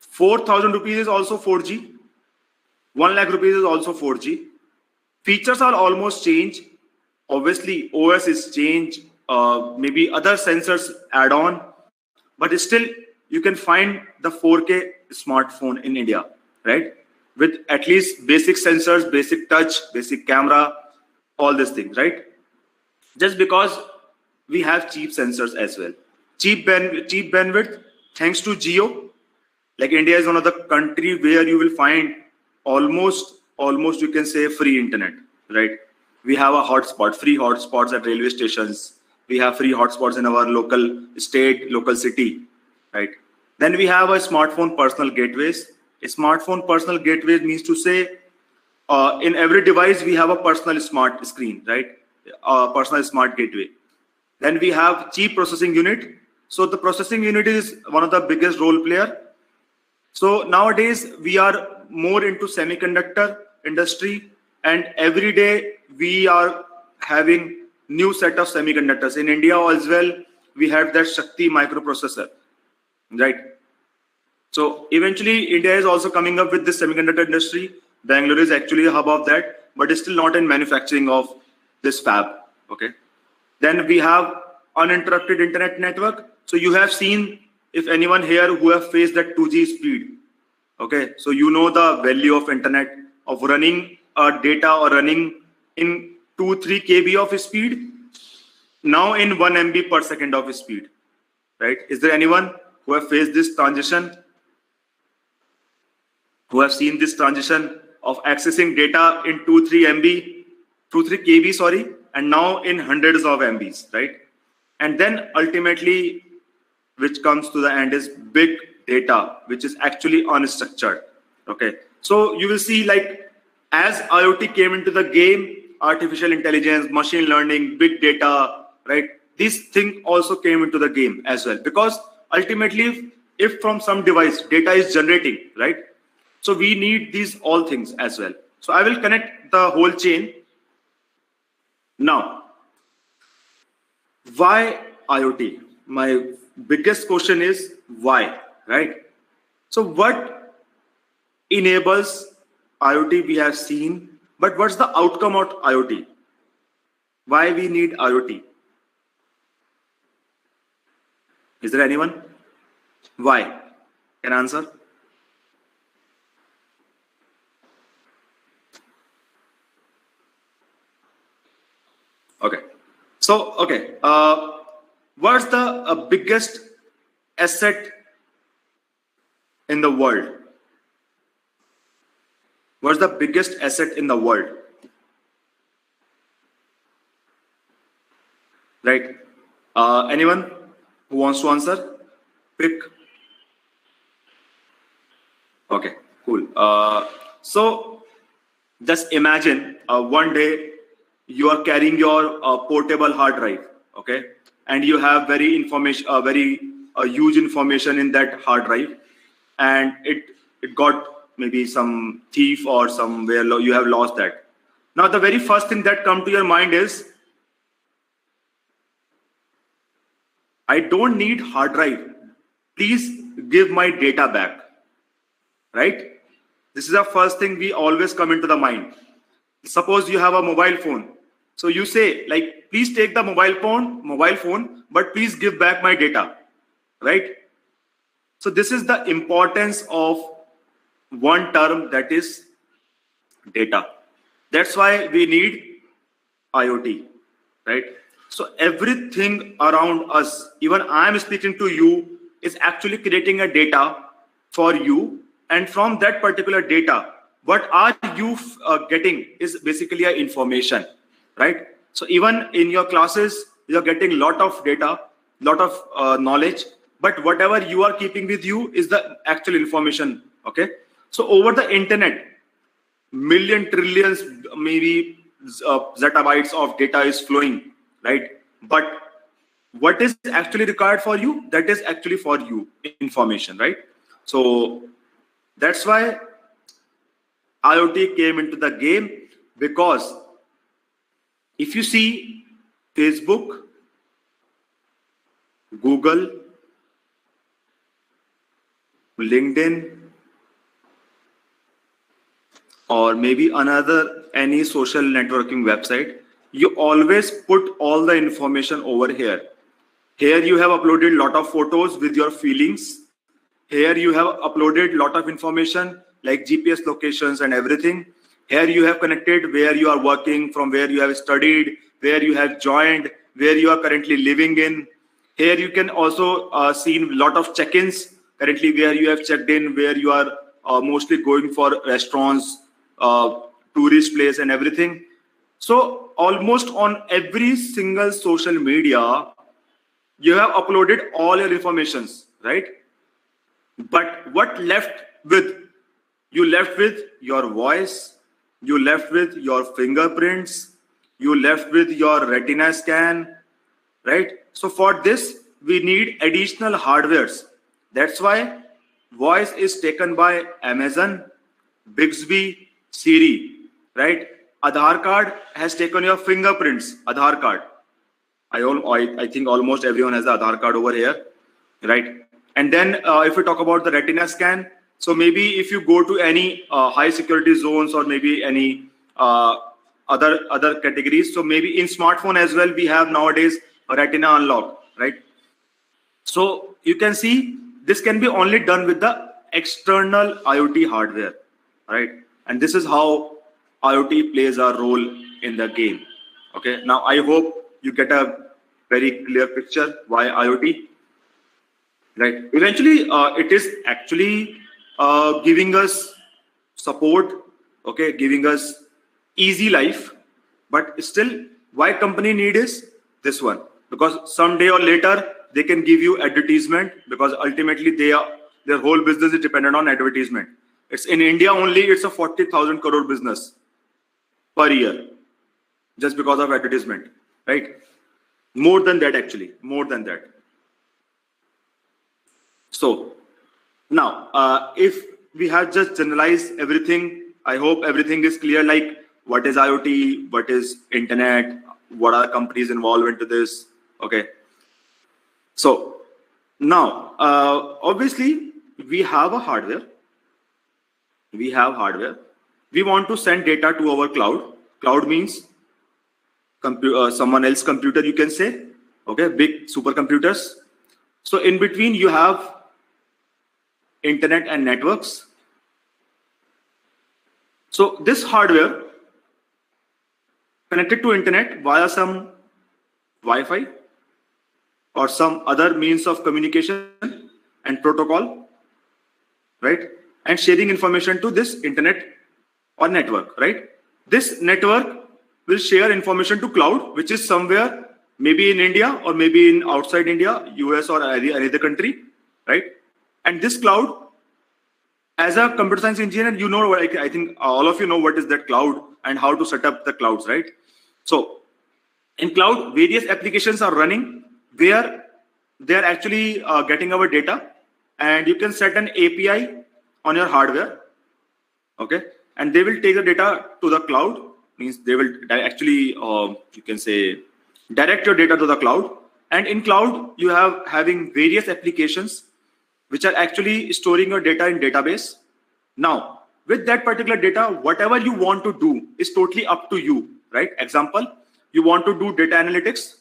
4,000 rupees is also 4G. 1 lakh rupees is also 4G. Features are almost changed. Obviously, OS is changed. Maybe other sensors add on, but still you can find the 4K smartphone in India, right? With at least basic sensors, basic touch, basic camera, all these things, right? Just because we have cheap sensors as well. Cheap bandwidth, thanks to Geo. Like India is one of the country where you will find almost you can say free internet, right? We have a hotspot, free hotspots at railway stations. We have free hotspots in our local state, local city, right? Then we have a smartphone personal gateways. A smartphone personal gateway means to say in every device we have a personal smart screen, right? Personal smart gateway. Then we have cheap processing unit. So the processing unit is one of the biggest role player. So nowadays we are more into semiconductor industry, and every day we are having new set of semiconductors. In India as well, we have that Shakti microprocessor, right? So eventually India is also coming up with this semiconductor industry. Bangalore is actually a hub of that, but it's still not in manufacturing of this fab, okay? Then we have uninterrupted internet network. So you have seen, if anyone here who have faced that 2G speed, okay? So you know the value of internet, of running data or running in 2-3 KB of speed, now in 1 MB per second of speed, right? Is there anyone who have faced this transition, who have seen this transition of accessing data in 2-3 KB, sorry, and now in hundreds of MBs, right? And then ultimately, which comes to the end is big data, which is actually unstructured. Okay, so you will see, like, as IoT came into the game, artificial intelligence, machine learning, big data, right? This thing also came into the game as well, because ultimately, if from some device data is generating, right? So we need these all things as well. So I will connect the whole chain. Now, why IoT? My biggest question is why, right? So what enables IoT we have seen, but what's the outcome of IoT? Why we need IoT? Is there anyone? Why? Can answer? Okay. So, okay. What's the biggest asset in the world? What's the biggest asset in the world? Right? Anyone who wants to answer? Pick. Okay, cool. So just imagine one day you are carrying your portable hard drive, okay, and you have very huge information in that hard drive, and it got maybe some thief or somewhere you have lost that. Now the very first thing that come to your mind is, I don't need hard drive. Please give my data back, right? This is the first thing we always come into the mind. Suppose you have a mobile phone. So you say, like, please take the mobile phone, but please give back my data, right? So this is the importance of one term, that is data. That's why we need IoT, right? So everything around us, even I am speaking to you, is actually creating a data for you. And from that particular data, what are you getting is basically a information, right? So even in your classes, you're getting a lot of data, lot of knowledge, but whatever you are keeping with you is the actual information, okay? So over the internet, million trillions, maybe zettabytes of data is flowing, right? But what is actually required for you? That is actually for you information, right? So that's why IoT came into the game, because if you see Facebook, Google, LinkedIn, or maybe another any social networking website, you always put all the information over here. Here you have uploaded lot of photos with your feelings. Here you have uploaded lot of information like GPS locations and everything. Here you have connected where you are working, from where you have studied, where you have joined, where you are currently living in. Here you can also see a lot of check-ins currently, where you have checked in, where you are mostly going for restaurants, tourist place and everything. So almost on every single social media, you have uploaded all your informations, right? But what left with? You left with your voice, you left with your fingerprints, you left with your retina scan, right? So for this, we need additional hardwares. That's why voice is taken by Amazon, Bixby, Siri, right? Aadhaar card has taken your fingerprints, Aadhaar card. I think almost everyone has the Aadhaar card over here, right? And then if we talk about the retina scan, so maybe if you go to any high security zones, or maybe any other categories, so maybe in smartphone as well, we have nowadays a retina unlock, right? So you can see this can be only done with the external IoT hardware, right? And this is how IoT plays a role in the game. Okay, now I hope you get a very clear picture why IoT. right? Eventually, it is actually giving us support, okay, giving us easy life, but still, why company need is this one, because someday or later they can give you advertisement, because ultimately their whole business is dependent on advertisement. It's in India only, it's a 40,000 crore business per year just because of advertisement, right? More than that, actually, more than that. So now, if we have just generalized everything, I hope everything is clear, like what is IoT, what is internet, what are companies involved into this, okay? So now, obviously, we have a hardware. We have hardware. We want to send data to our cloud. Cloud means someone else's computer, you can say, okay, big supercomputers. So in between, you have internet and networks. So this hardware connected to internet via some Wi-Fi or some other means of communication and protocol, right? And sharing information to this internet or network, right? This network will share information to cloud, which is somewhere maybe in India or maybe in outside India, US or any other country, right? And this cloud, as a computer science engineer, you know, I think all of you know what is that cloud and how to set up the clouds, right? So in cloud, various applications are running where they are actually getting our data, and you can set an API on your hardware, okay? And they will take the data to the cloud, means they will actually, you can say, direct your data to the cloud. And in cloud, you have having various applications which are actually storing your data in database. Now, with that particular data, whatever you want to do is totally up to you, right? Example, you want to do data analytics,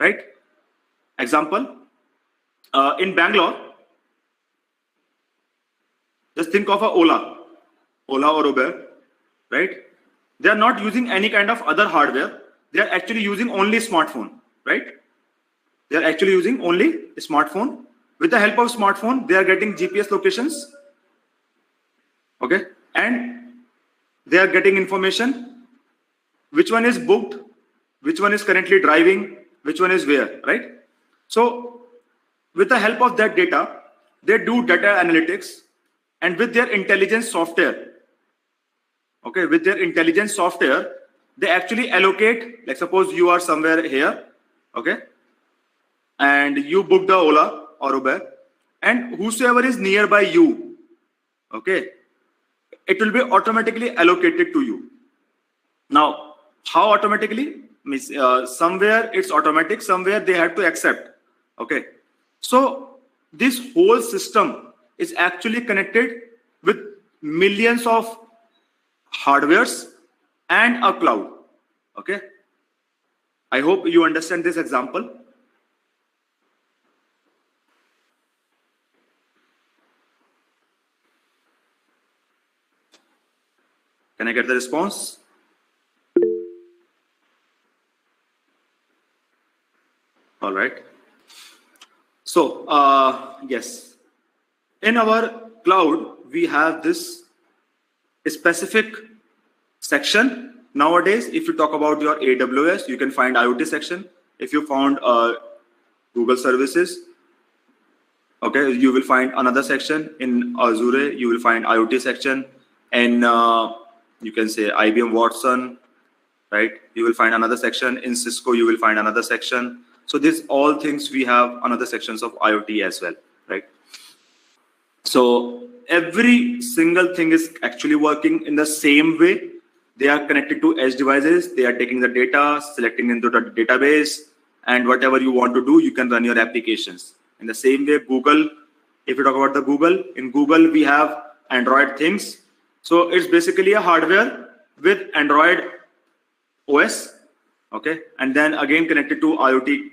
right? Example, in Bangalore, just think of a Ola or Uber, right? They are not using any kind of other hardware. They are actually using only smartphone, right? They are actually using only a smartphone. With the help of smartphone, they are getting GPS locations, okay? And they are getting information, which one is booked, which one is currently driving, which one is where, right? So with the help of that data, they do data analytics, and with their intelligence software, okay, with their intelligence software, they actually allocate, like suppose you are somewhere here, okay, and you book the Ola or Uber, and whosoever is nearby you, okay, it will be automatically allocated to you. Now, how automatically? Means somewhere it's automatic, somewhere they have to accept, okay? So this whole system is actually connected with millions of hardwares and a cloud, okay? I hope you understand this example. Can I get the response? All right. So, yes, in our cloud, we have this specific section. Nowadays, if you talk about your AWS, you can find IoT section. If you found Google services, okay, you will find another section. In Azure, you will find IoT section. And you can say IBM Watson, right? You will find another section. In Cisco, you will find another section. So these all things, we have another sections of IoT as well, right? So every single thing is actually working in the same way. They are connected to edge devices. They are taking the data, selecting into the database, and whatever you want to do, you can run your applications. In the same way, Google, if you talk about the Google, in Google, we have Android things. So it's basically a hardware with Android OS, okay? And then again connected to IoT,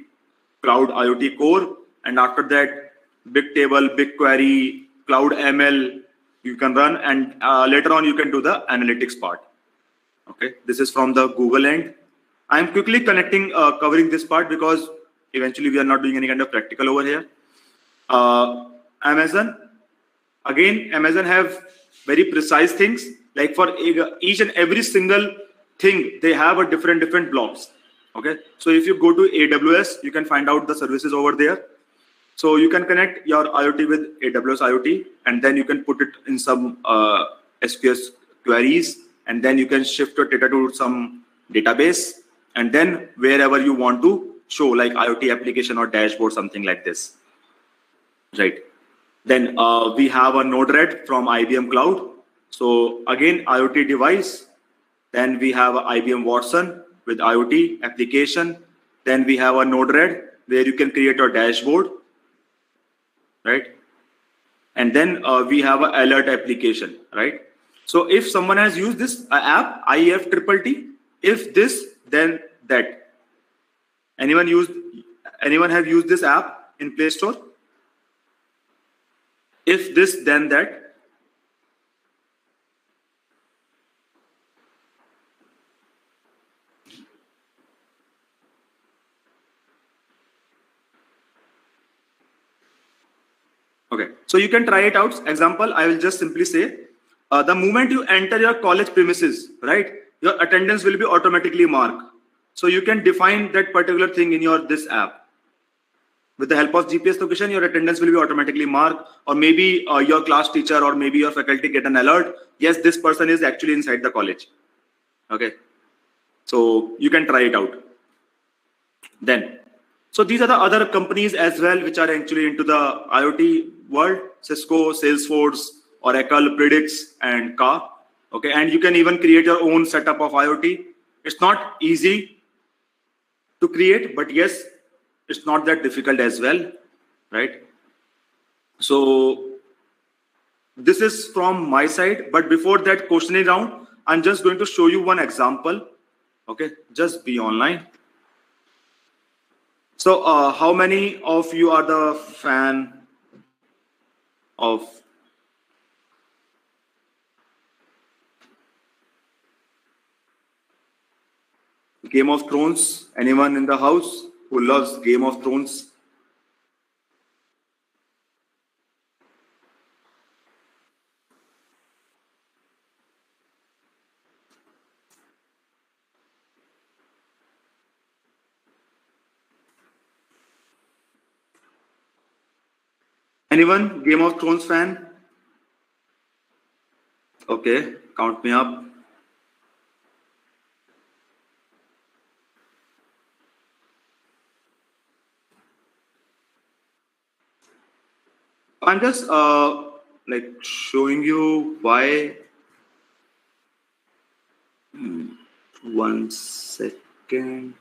cloud IoT core. And after that, big table, BigQuery, cloud ML, you can run. And later on, you can do the analytics part. Okay, this is from the Google end. I'm quickly covering this part because eventually we are not doing any kind of practical over here. Amazon, again, Amazon have very precise things. Like for each and every single thing, they have a different blocks. Okay, so if you go to AWS, you can find out the services over there. So you can connect your IoT with AWS IoT, and then you can put it in some SQL queries, and then you can shift your data to some database, and then wherever you want to show, like IoT application or dashboard, something like this, right? Then we have a Node-RED from IBM Cloud. So again, IoT device. Then we have a IBM Watson with IoT application. Then we have a Node-RED where you can create your dashboard, right? And then we have an alert application, right? So if someone has used this app, IEF if this, then that. Anyone have used this app in Play Store? If this, then that. Okay, so you can try it out. Example, I will just simply say, the moment you enter your college premises, right, your attendance will be automatically marked. So you can define that particular thing in this app. With the help of GPS location, your attendance will be automatically marked, or maybe your class teacher or maybe your faculty get an alert. Yes, this person is actually inside the college. Okay, so you can try it out. Then, so these are the other companies as well which are actually into the IoT world: Cisco, Salesforce, Oracle, Predix, and Ka. Okay, and you can even create your own setup of IoT. It's not easy to create, but yes, it's not that difficult as well, right? So this is from my side, but before that questioning round, I'm just going to show you one example. Okay, just be online. So how many of you are the fan of Game of Thrones? Anyone in the house who loves Game of Thrones? Anyone Game of Thrones fan? Okay, count me up. I'm just like showing you why. 1 second.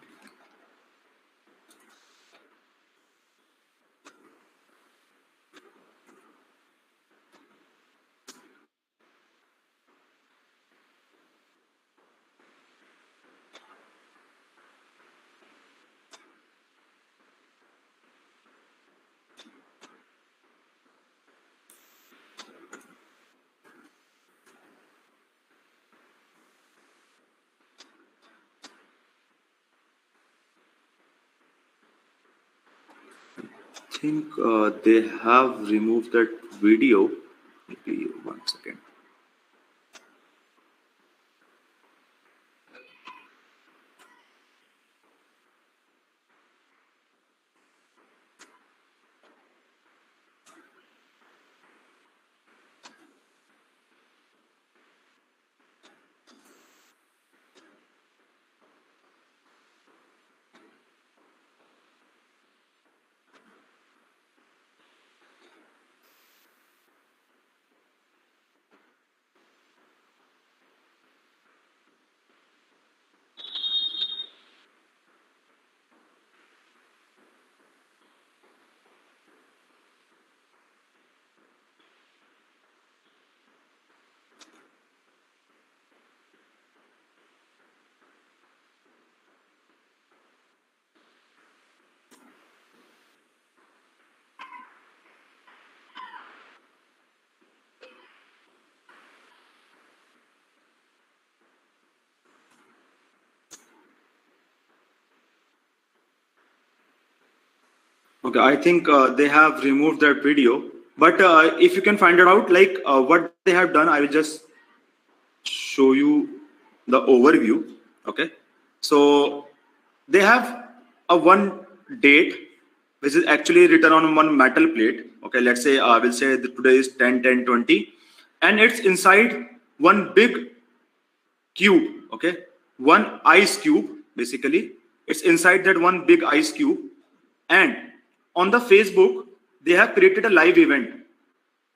I think they have removed that video. Maybe 1 second. Okay, I think they have removed that video. But if you can find it out, like what they have done, I will just show you the overview. Okay, so they have a one date which is actually written on one metal plate. Okay, let's say I will say that today is 10/10/20, and it's inside one big cube. Okay, one ice cube basically. It's inside that one big ice cube, and on the Facebook they have created a live event.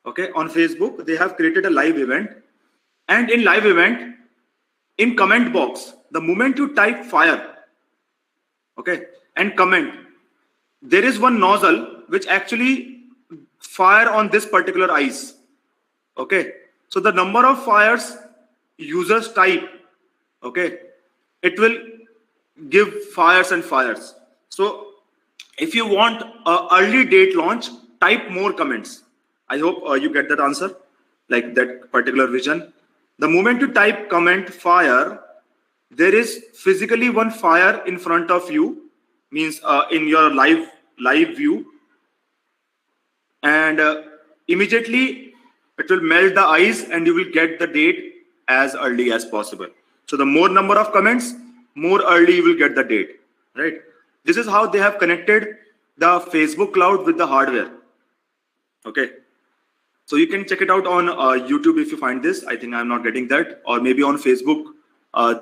Okay, on Facebook they have created a live event, and in live event, in comment box, the moment you type fire, okay, and comment, there is one nozzle which actually fire on this particular ice. Okay, so the number of fires users type, okay, it will give fires and fires. So if you want a early date launch, type more comments. I hope you get that answer, like that particular vision. The moment you type comment fire, there is physically one fire in front of you, means in your live view, and immediately it will melt the ice and you will get the date as early as possible. So the more number of comments, more early you will get the date, right? This is how they have connected the Facebook cloud with the hardware. Okay, so you can check it out on YouTube if you find this. I think I'm not getting that, or maybe on Facebook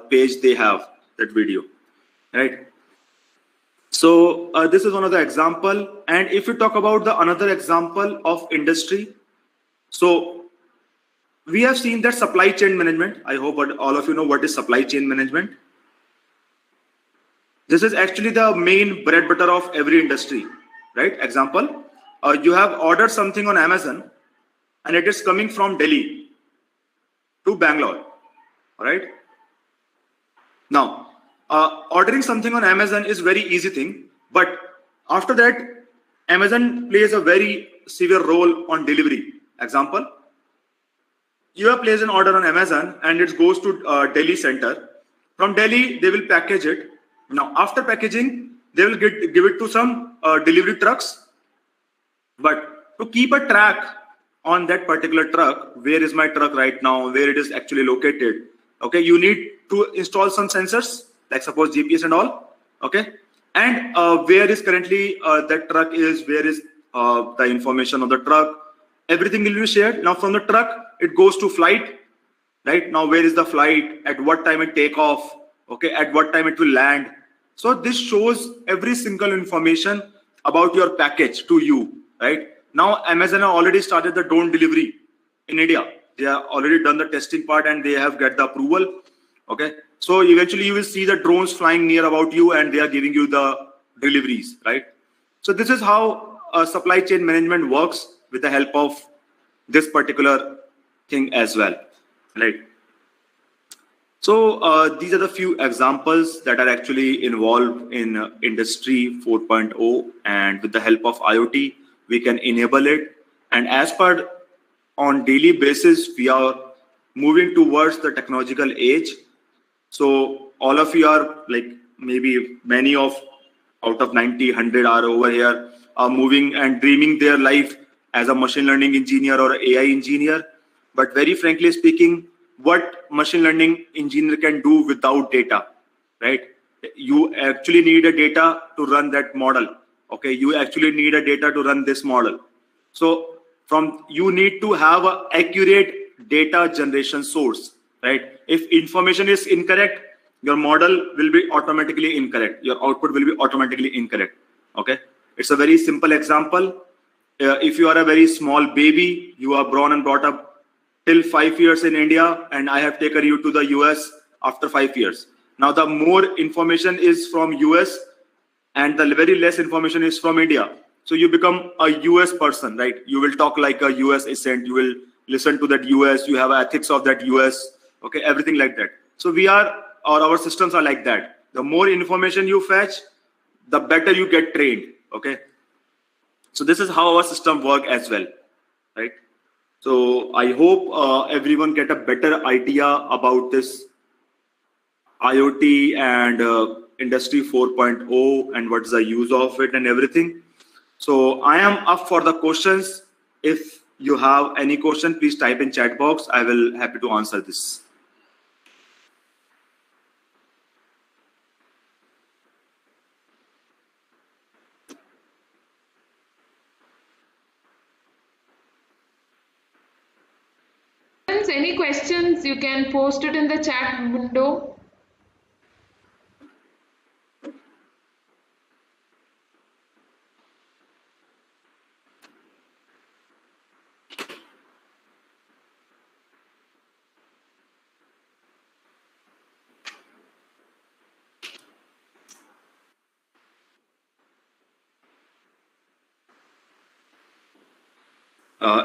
page they have that video, right? So this is one of the example. And if you talk about the another example of industry, so we have seen that supply chain management. I hope all of you know what is supply chain management. This is actually the main bread butter of every industry, right? Example, you have ordered something on Amazon and it is coming from Delhi to Bangalore, all right? Now, ordering something on Amazon is very easy thing, but after that, Amazon plays a very severe role on delivery. Example, you have placed an order on Amazon and it goes to Delhi center. From Delhi, they will package it. Now, after packaging, they will give it to some delivery trucks. But to keep a track on that particular truck, where is my truck right now, where it is actually located, okay, you need to install some sensors, like suppose GPS and all, okay, and where is currently that truck is, where is the information of the truck, everything will be shared. Now from the truck, it goes to flight, right? Now where is the flight, at what time it take off, okay, at what time it will land. So this shows every single information about your package to you, right? Now Amazon have already started the drone delivery in India. They have already done the testing part and they have got the approval. Okay, so eventually you will see the drones flying near about you and they are giving you the deliveries, right? So this is how supply chain management works with the help of this particular thing as well, right? So these are the few examples that are actually involved in Industry 4.0, and with the help of IoT, we can enable it. And as per on daily basis, we are moving towards the technological age. So all of you are like, maybe many of out of 90, 100 are over here, are moving and dreaming their life as a machine learning engineer or AI engineer. But very frankly speaking, what machine learning engineer can do without data, right? You actually need a data to run that model. Okay, you actually need a data to run this model. So you need to have an accurate data generation source, right? If information is incorrect, your model will be automatically incorrect. Your output will be automatically incorrect. Okay, it's a very simple example. If you are a very small baby, you are born and brought up till 5 years in India, and I have taken you to the US after 5 years. Now the more information is from US and the very less information is from India. So you become a US person, right? You will talk like a US accent. You will listen to that US. You have ethics of that US. Okay, everything like that. So our systems are like that. The more information you fetch, the better you get trained. Okay. So this is how our system work as well, right? So I hope everyone get a better idea about this IoT and Industry 4.0 and what's the use of it and everything. So I am up for the questions. If you have any question, please type in chat box. I will happy to answer this. Any questions, you can post it in the chat window.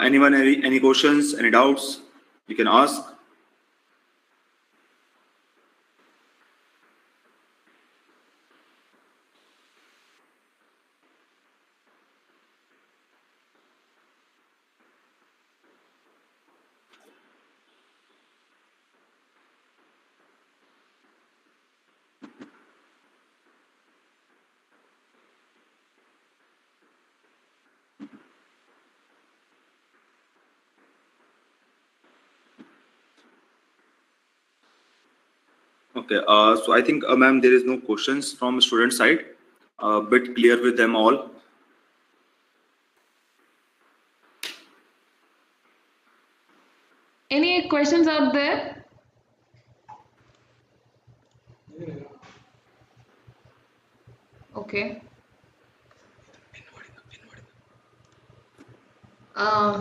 Anyone, any questions, any doubts, you can ask. Okay, so I think, ma'am, there is no questions from student side. Bit clear with them all. Any questions out there? Okay.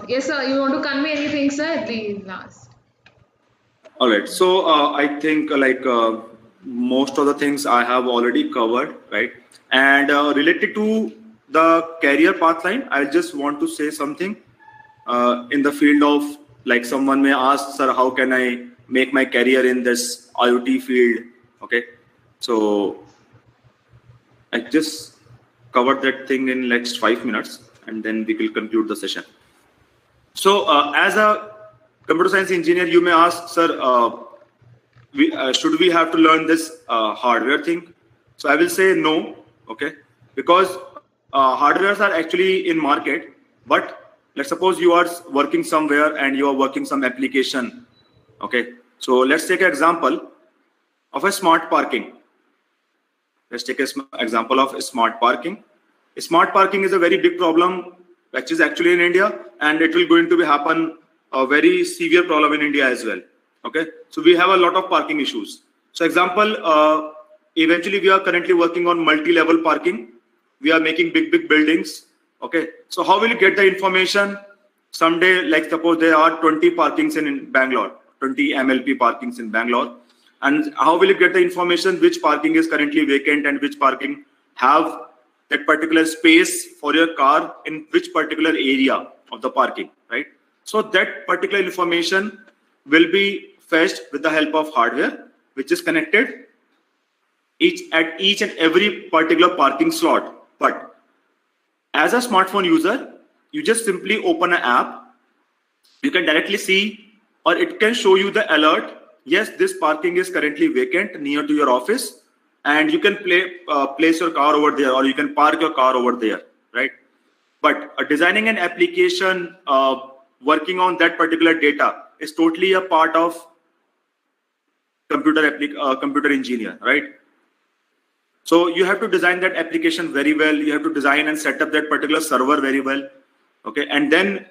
Yes, sir. You want to convey anything, sir, at the last? All right. So I think most of the things I have already covered, right? And related to the career pathline, I just want to say something in the field of, like, someone may ask, sir, how can I make my career in this IoT field? Okay. So I just covered that thing in next 5 minutes, and then we will conclude the session. So as a computer science engineer, you may ask, sir, should we have to learn this hardware thing? So I will say no, okay, because hardwares are actually in market, but let's suppose you are working somewhere and you are working some application, okay. So let's take an example of a smart parking. Let's take an example of a smart parking. Smart parking is a very big problem, which is actually in India, and it will going to be happen a very severe problem in India as well. Okay, so we have a lot of parking issues. So example, eventually we are currently working on multi-level parking. We are making big buildings. Okay, so how will you get the information? Someday, like suppose there are 20 parkings in Bangalore, 20 MLP parkings in Bangalore. And how will you get the information which parking is currently vacant and which parking have that particular space for your car in which particular area of the parking, right? So that particular information will be fetched with the help of hardware, which is connected at each and every particular parking slot. But as a smartphone user, you just simply open an app. You can directly see, or it can show you the alert. Yes, this parking is currently vacant near to your office, and you can place your car over there, or you can park your car over there, right? But designing an application, working on that particular data is totally a part of computer engineer, right? So you have to design that application very well. You have to design and set up that particular server very well, okay? And then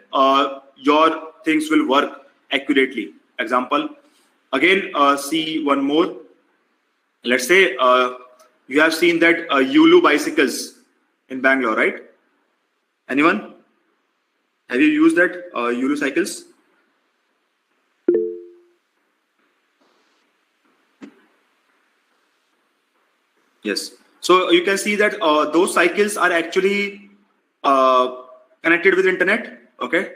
your things will work accurately. Example, again, see one more. Let's say you have seen that Yulu bicycles in Bangalore, right? Anyone? Have you used that Yulu cycles? Yes. So you can see that those cycles are actually connected with internet. Okay.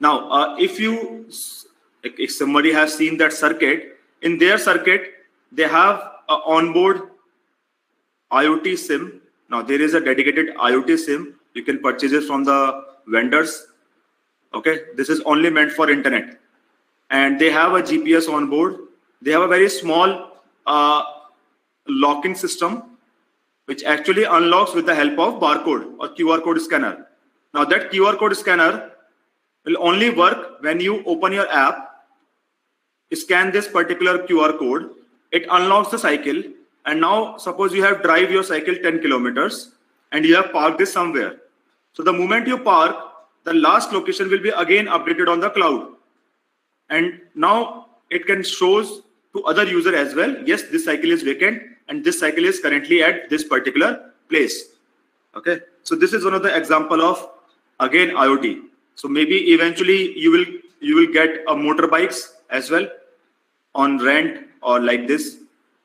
Now, if somebody has seen that circuit, in their circuit, they have an onboard IoT SIM. Now, there is a dedicated IoT SIM. You can purchase it from the vendors. Okay. This is only meant for internet. And they have a GPS on board. They have a very small locking system, which actually unlocks with the help of barcode or QR code scanner. Now that QR code scanner will only work when you open your app, scan this particular QR code, it unlocks the cycle, and now suppose you have drive your cycle 10 kilometers and you have parked this somewhere. So the moment you park, the last location will be again updated on the cloud. And now it can shows to other user as well, yes, this cycle is vacant and this cycle is currently at this particular place. Okay, so this is one of the example of again IoT. So maybe eventually you will get a motorbikes as well on rent or like this.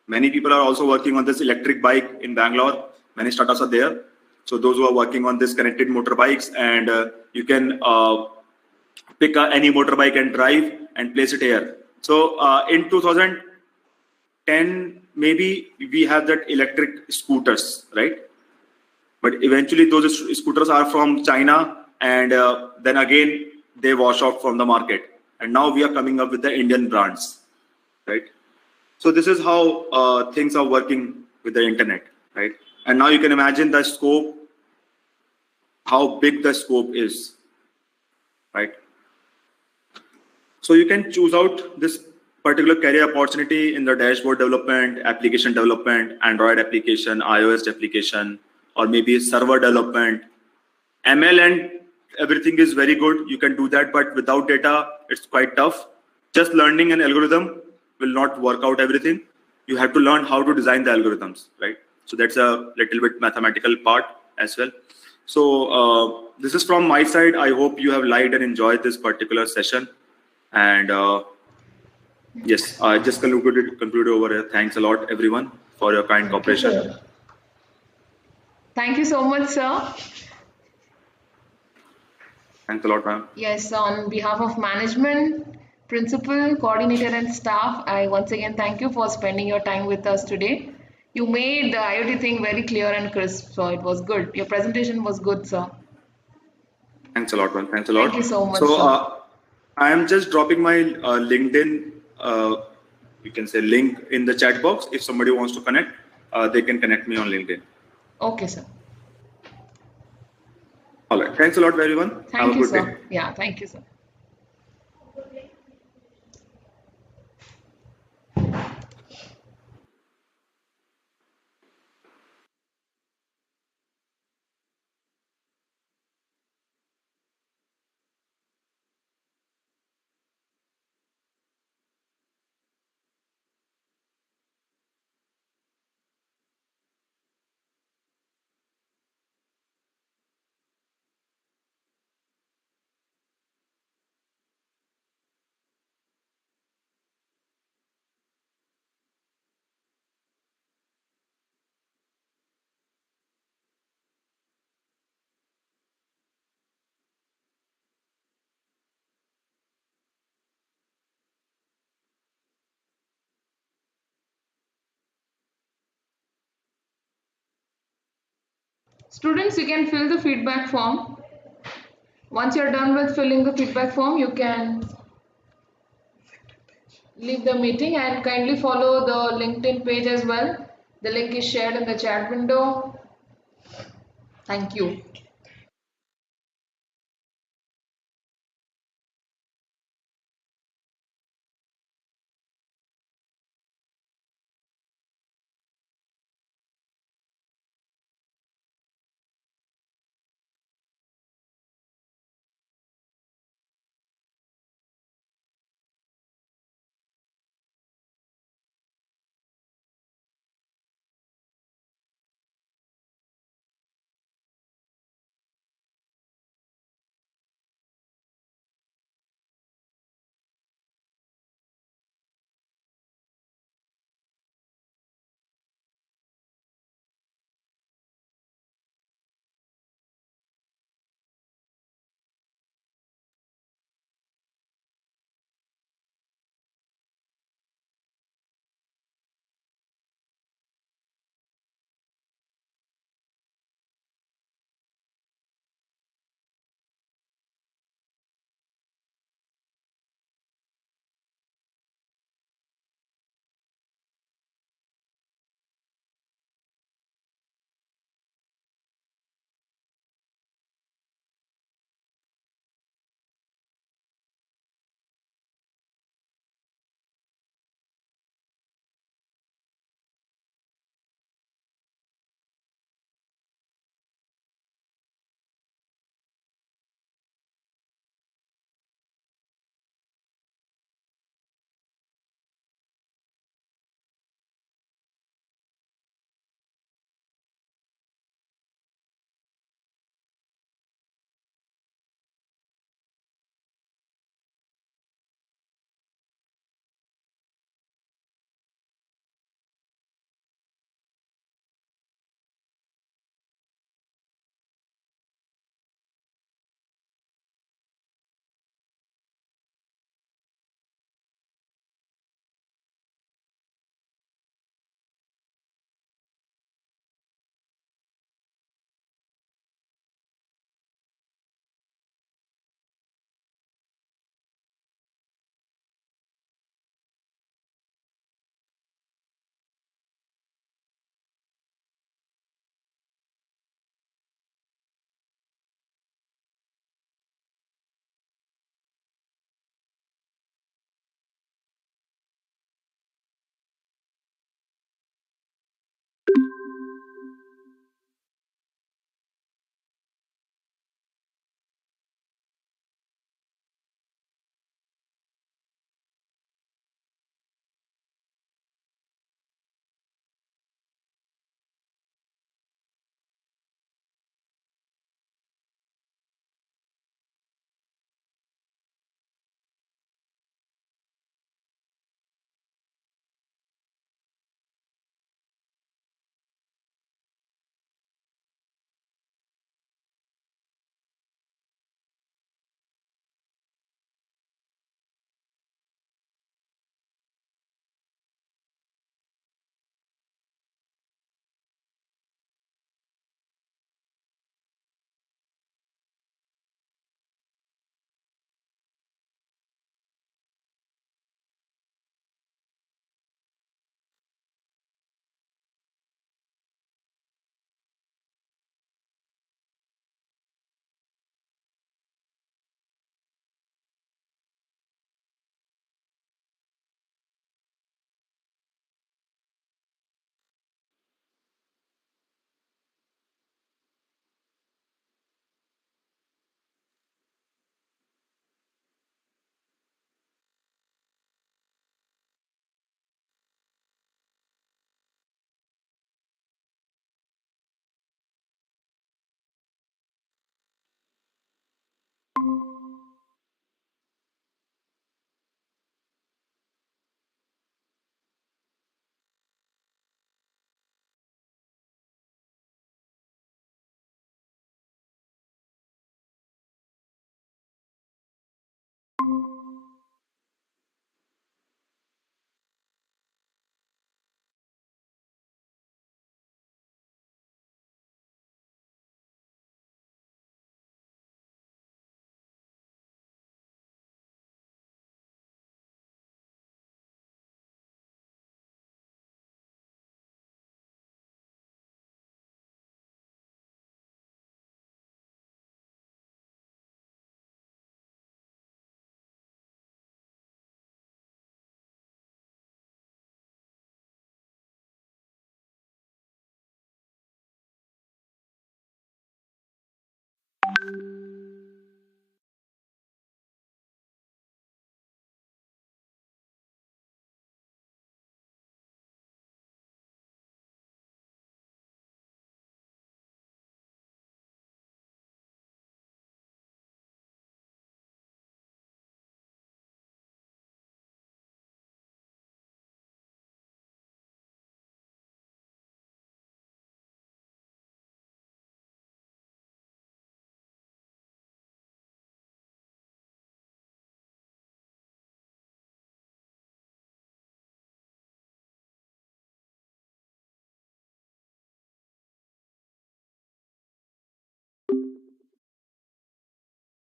Many people are also working on this electric bike in Bangalore. Many startups are there. So those who are working on this connected motorbikes, and you can pick any motorbike and drive and place it here. So in 2010, maybe we have that electric scooters, right? But eventually those scooters are from China, and then again they wash off from the market. And now we are coming up with the Indian brands, right? So this is how things are working with the internet, right? And now you can imagine the scope, how big the scope is, right? So you can choose out this particular career opportunity in the dashboard development, application development, Android application, iOS application, or maybe server development. ML and everything is very good. You can do that, but without data, it's quite tough. Just learning an algorithm will not work out everything. You have to learn how to design the algorithms, right? So that's a little bit mathematical part as well. So this is from my side. I hope you have liked and enjoyed this particular session. And yes, I just concluded over here. Thanks a lot, everyone, for your kind cooperation. Thank you so much, sir. Thanks a lot, ma'am. Yes, on behalf of management, principal, coordinator, and staff, I once again thank you for spending your time with us today. You made the IoT thing very clear and crisp, so it was good. Your presentation was good, sir. Thanks a lot, man. Thanks a lot. Thank you so much. So I am just dropping my LinkedIn, you can say link in the chat box. If somebody wants to connect, they can connect me on LinkedIn. Okay, sir. All right. Thanks a lot, everyone. Thank you, sir. Yeah, thank you, sir. Students, you can fill the feedback form. Once you're done with filling the feedback form, you can leave the meeting and kindly follow the LinkedIn page as well. The link is shared in the chat window. Thank you.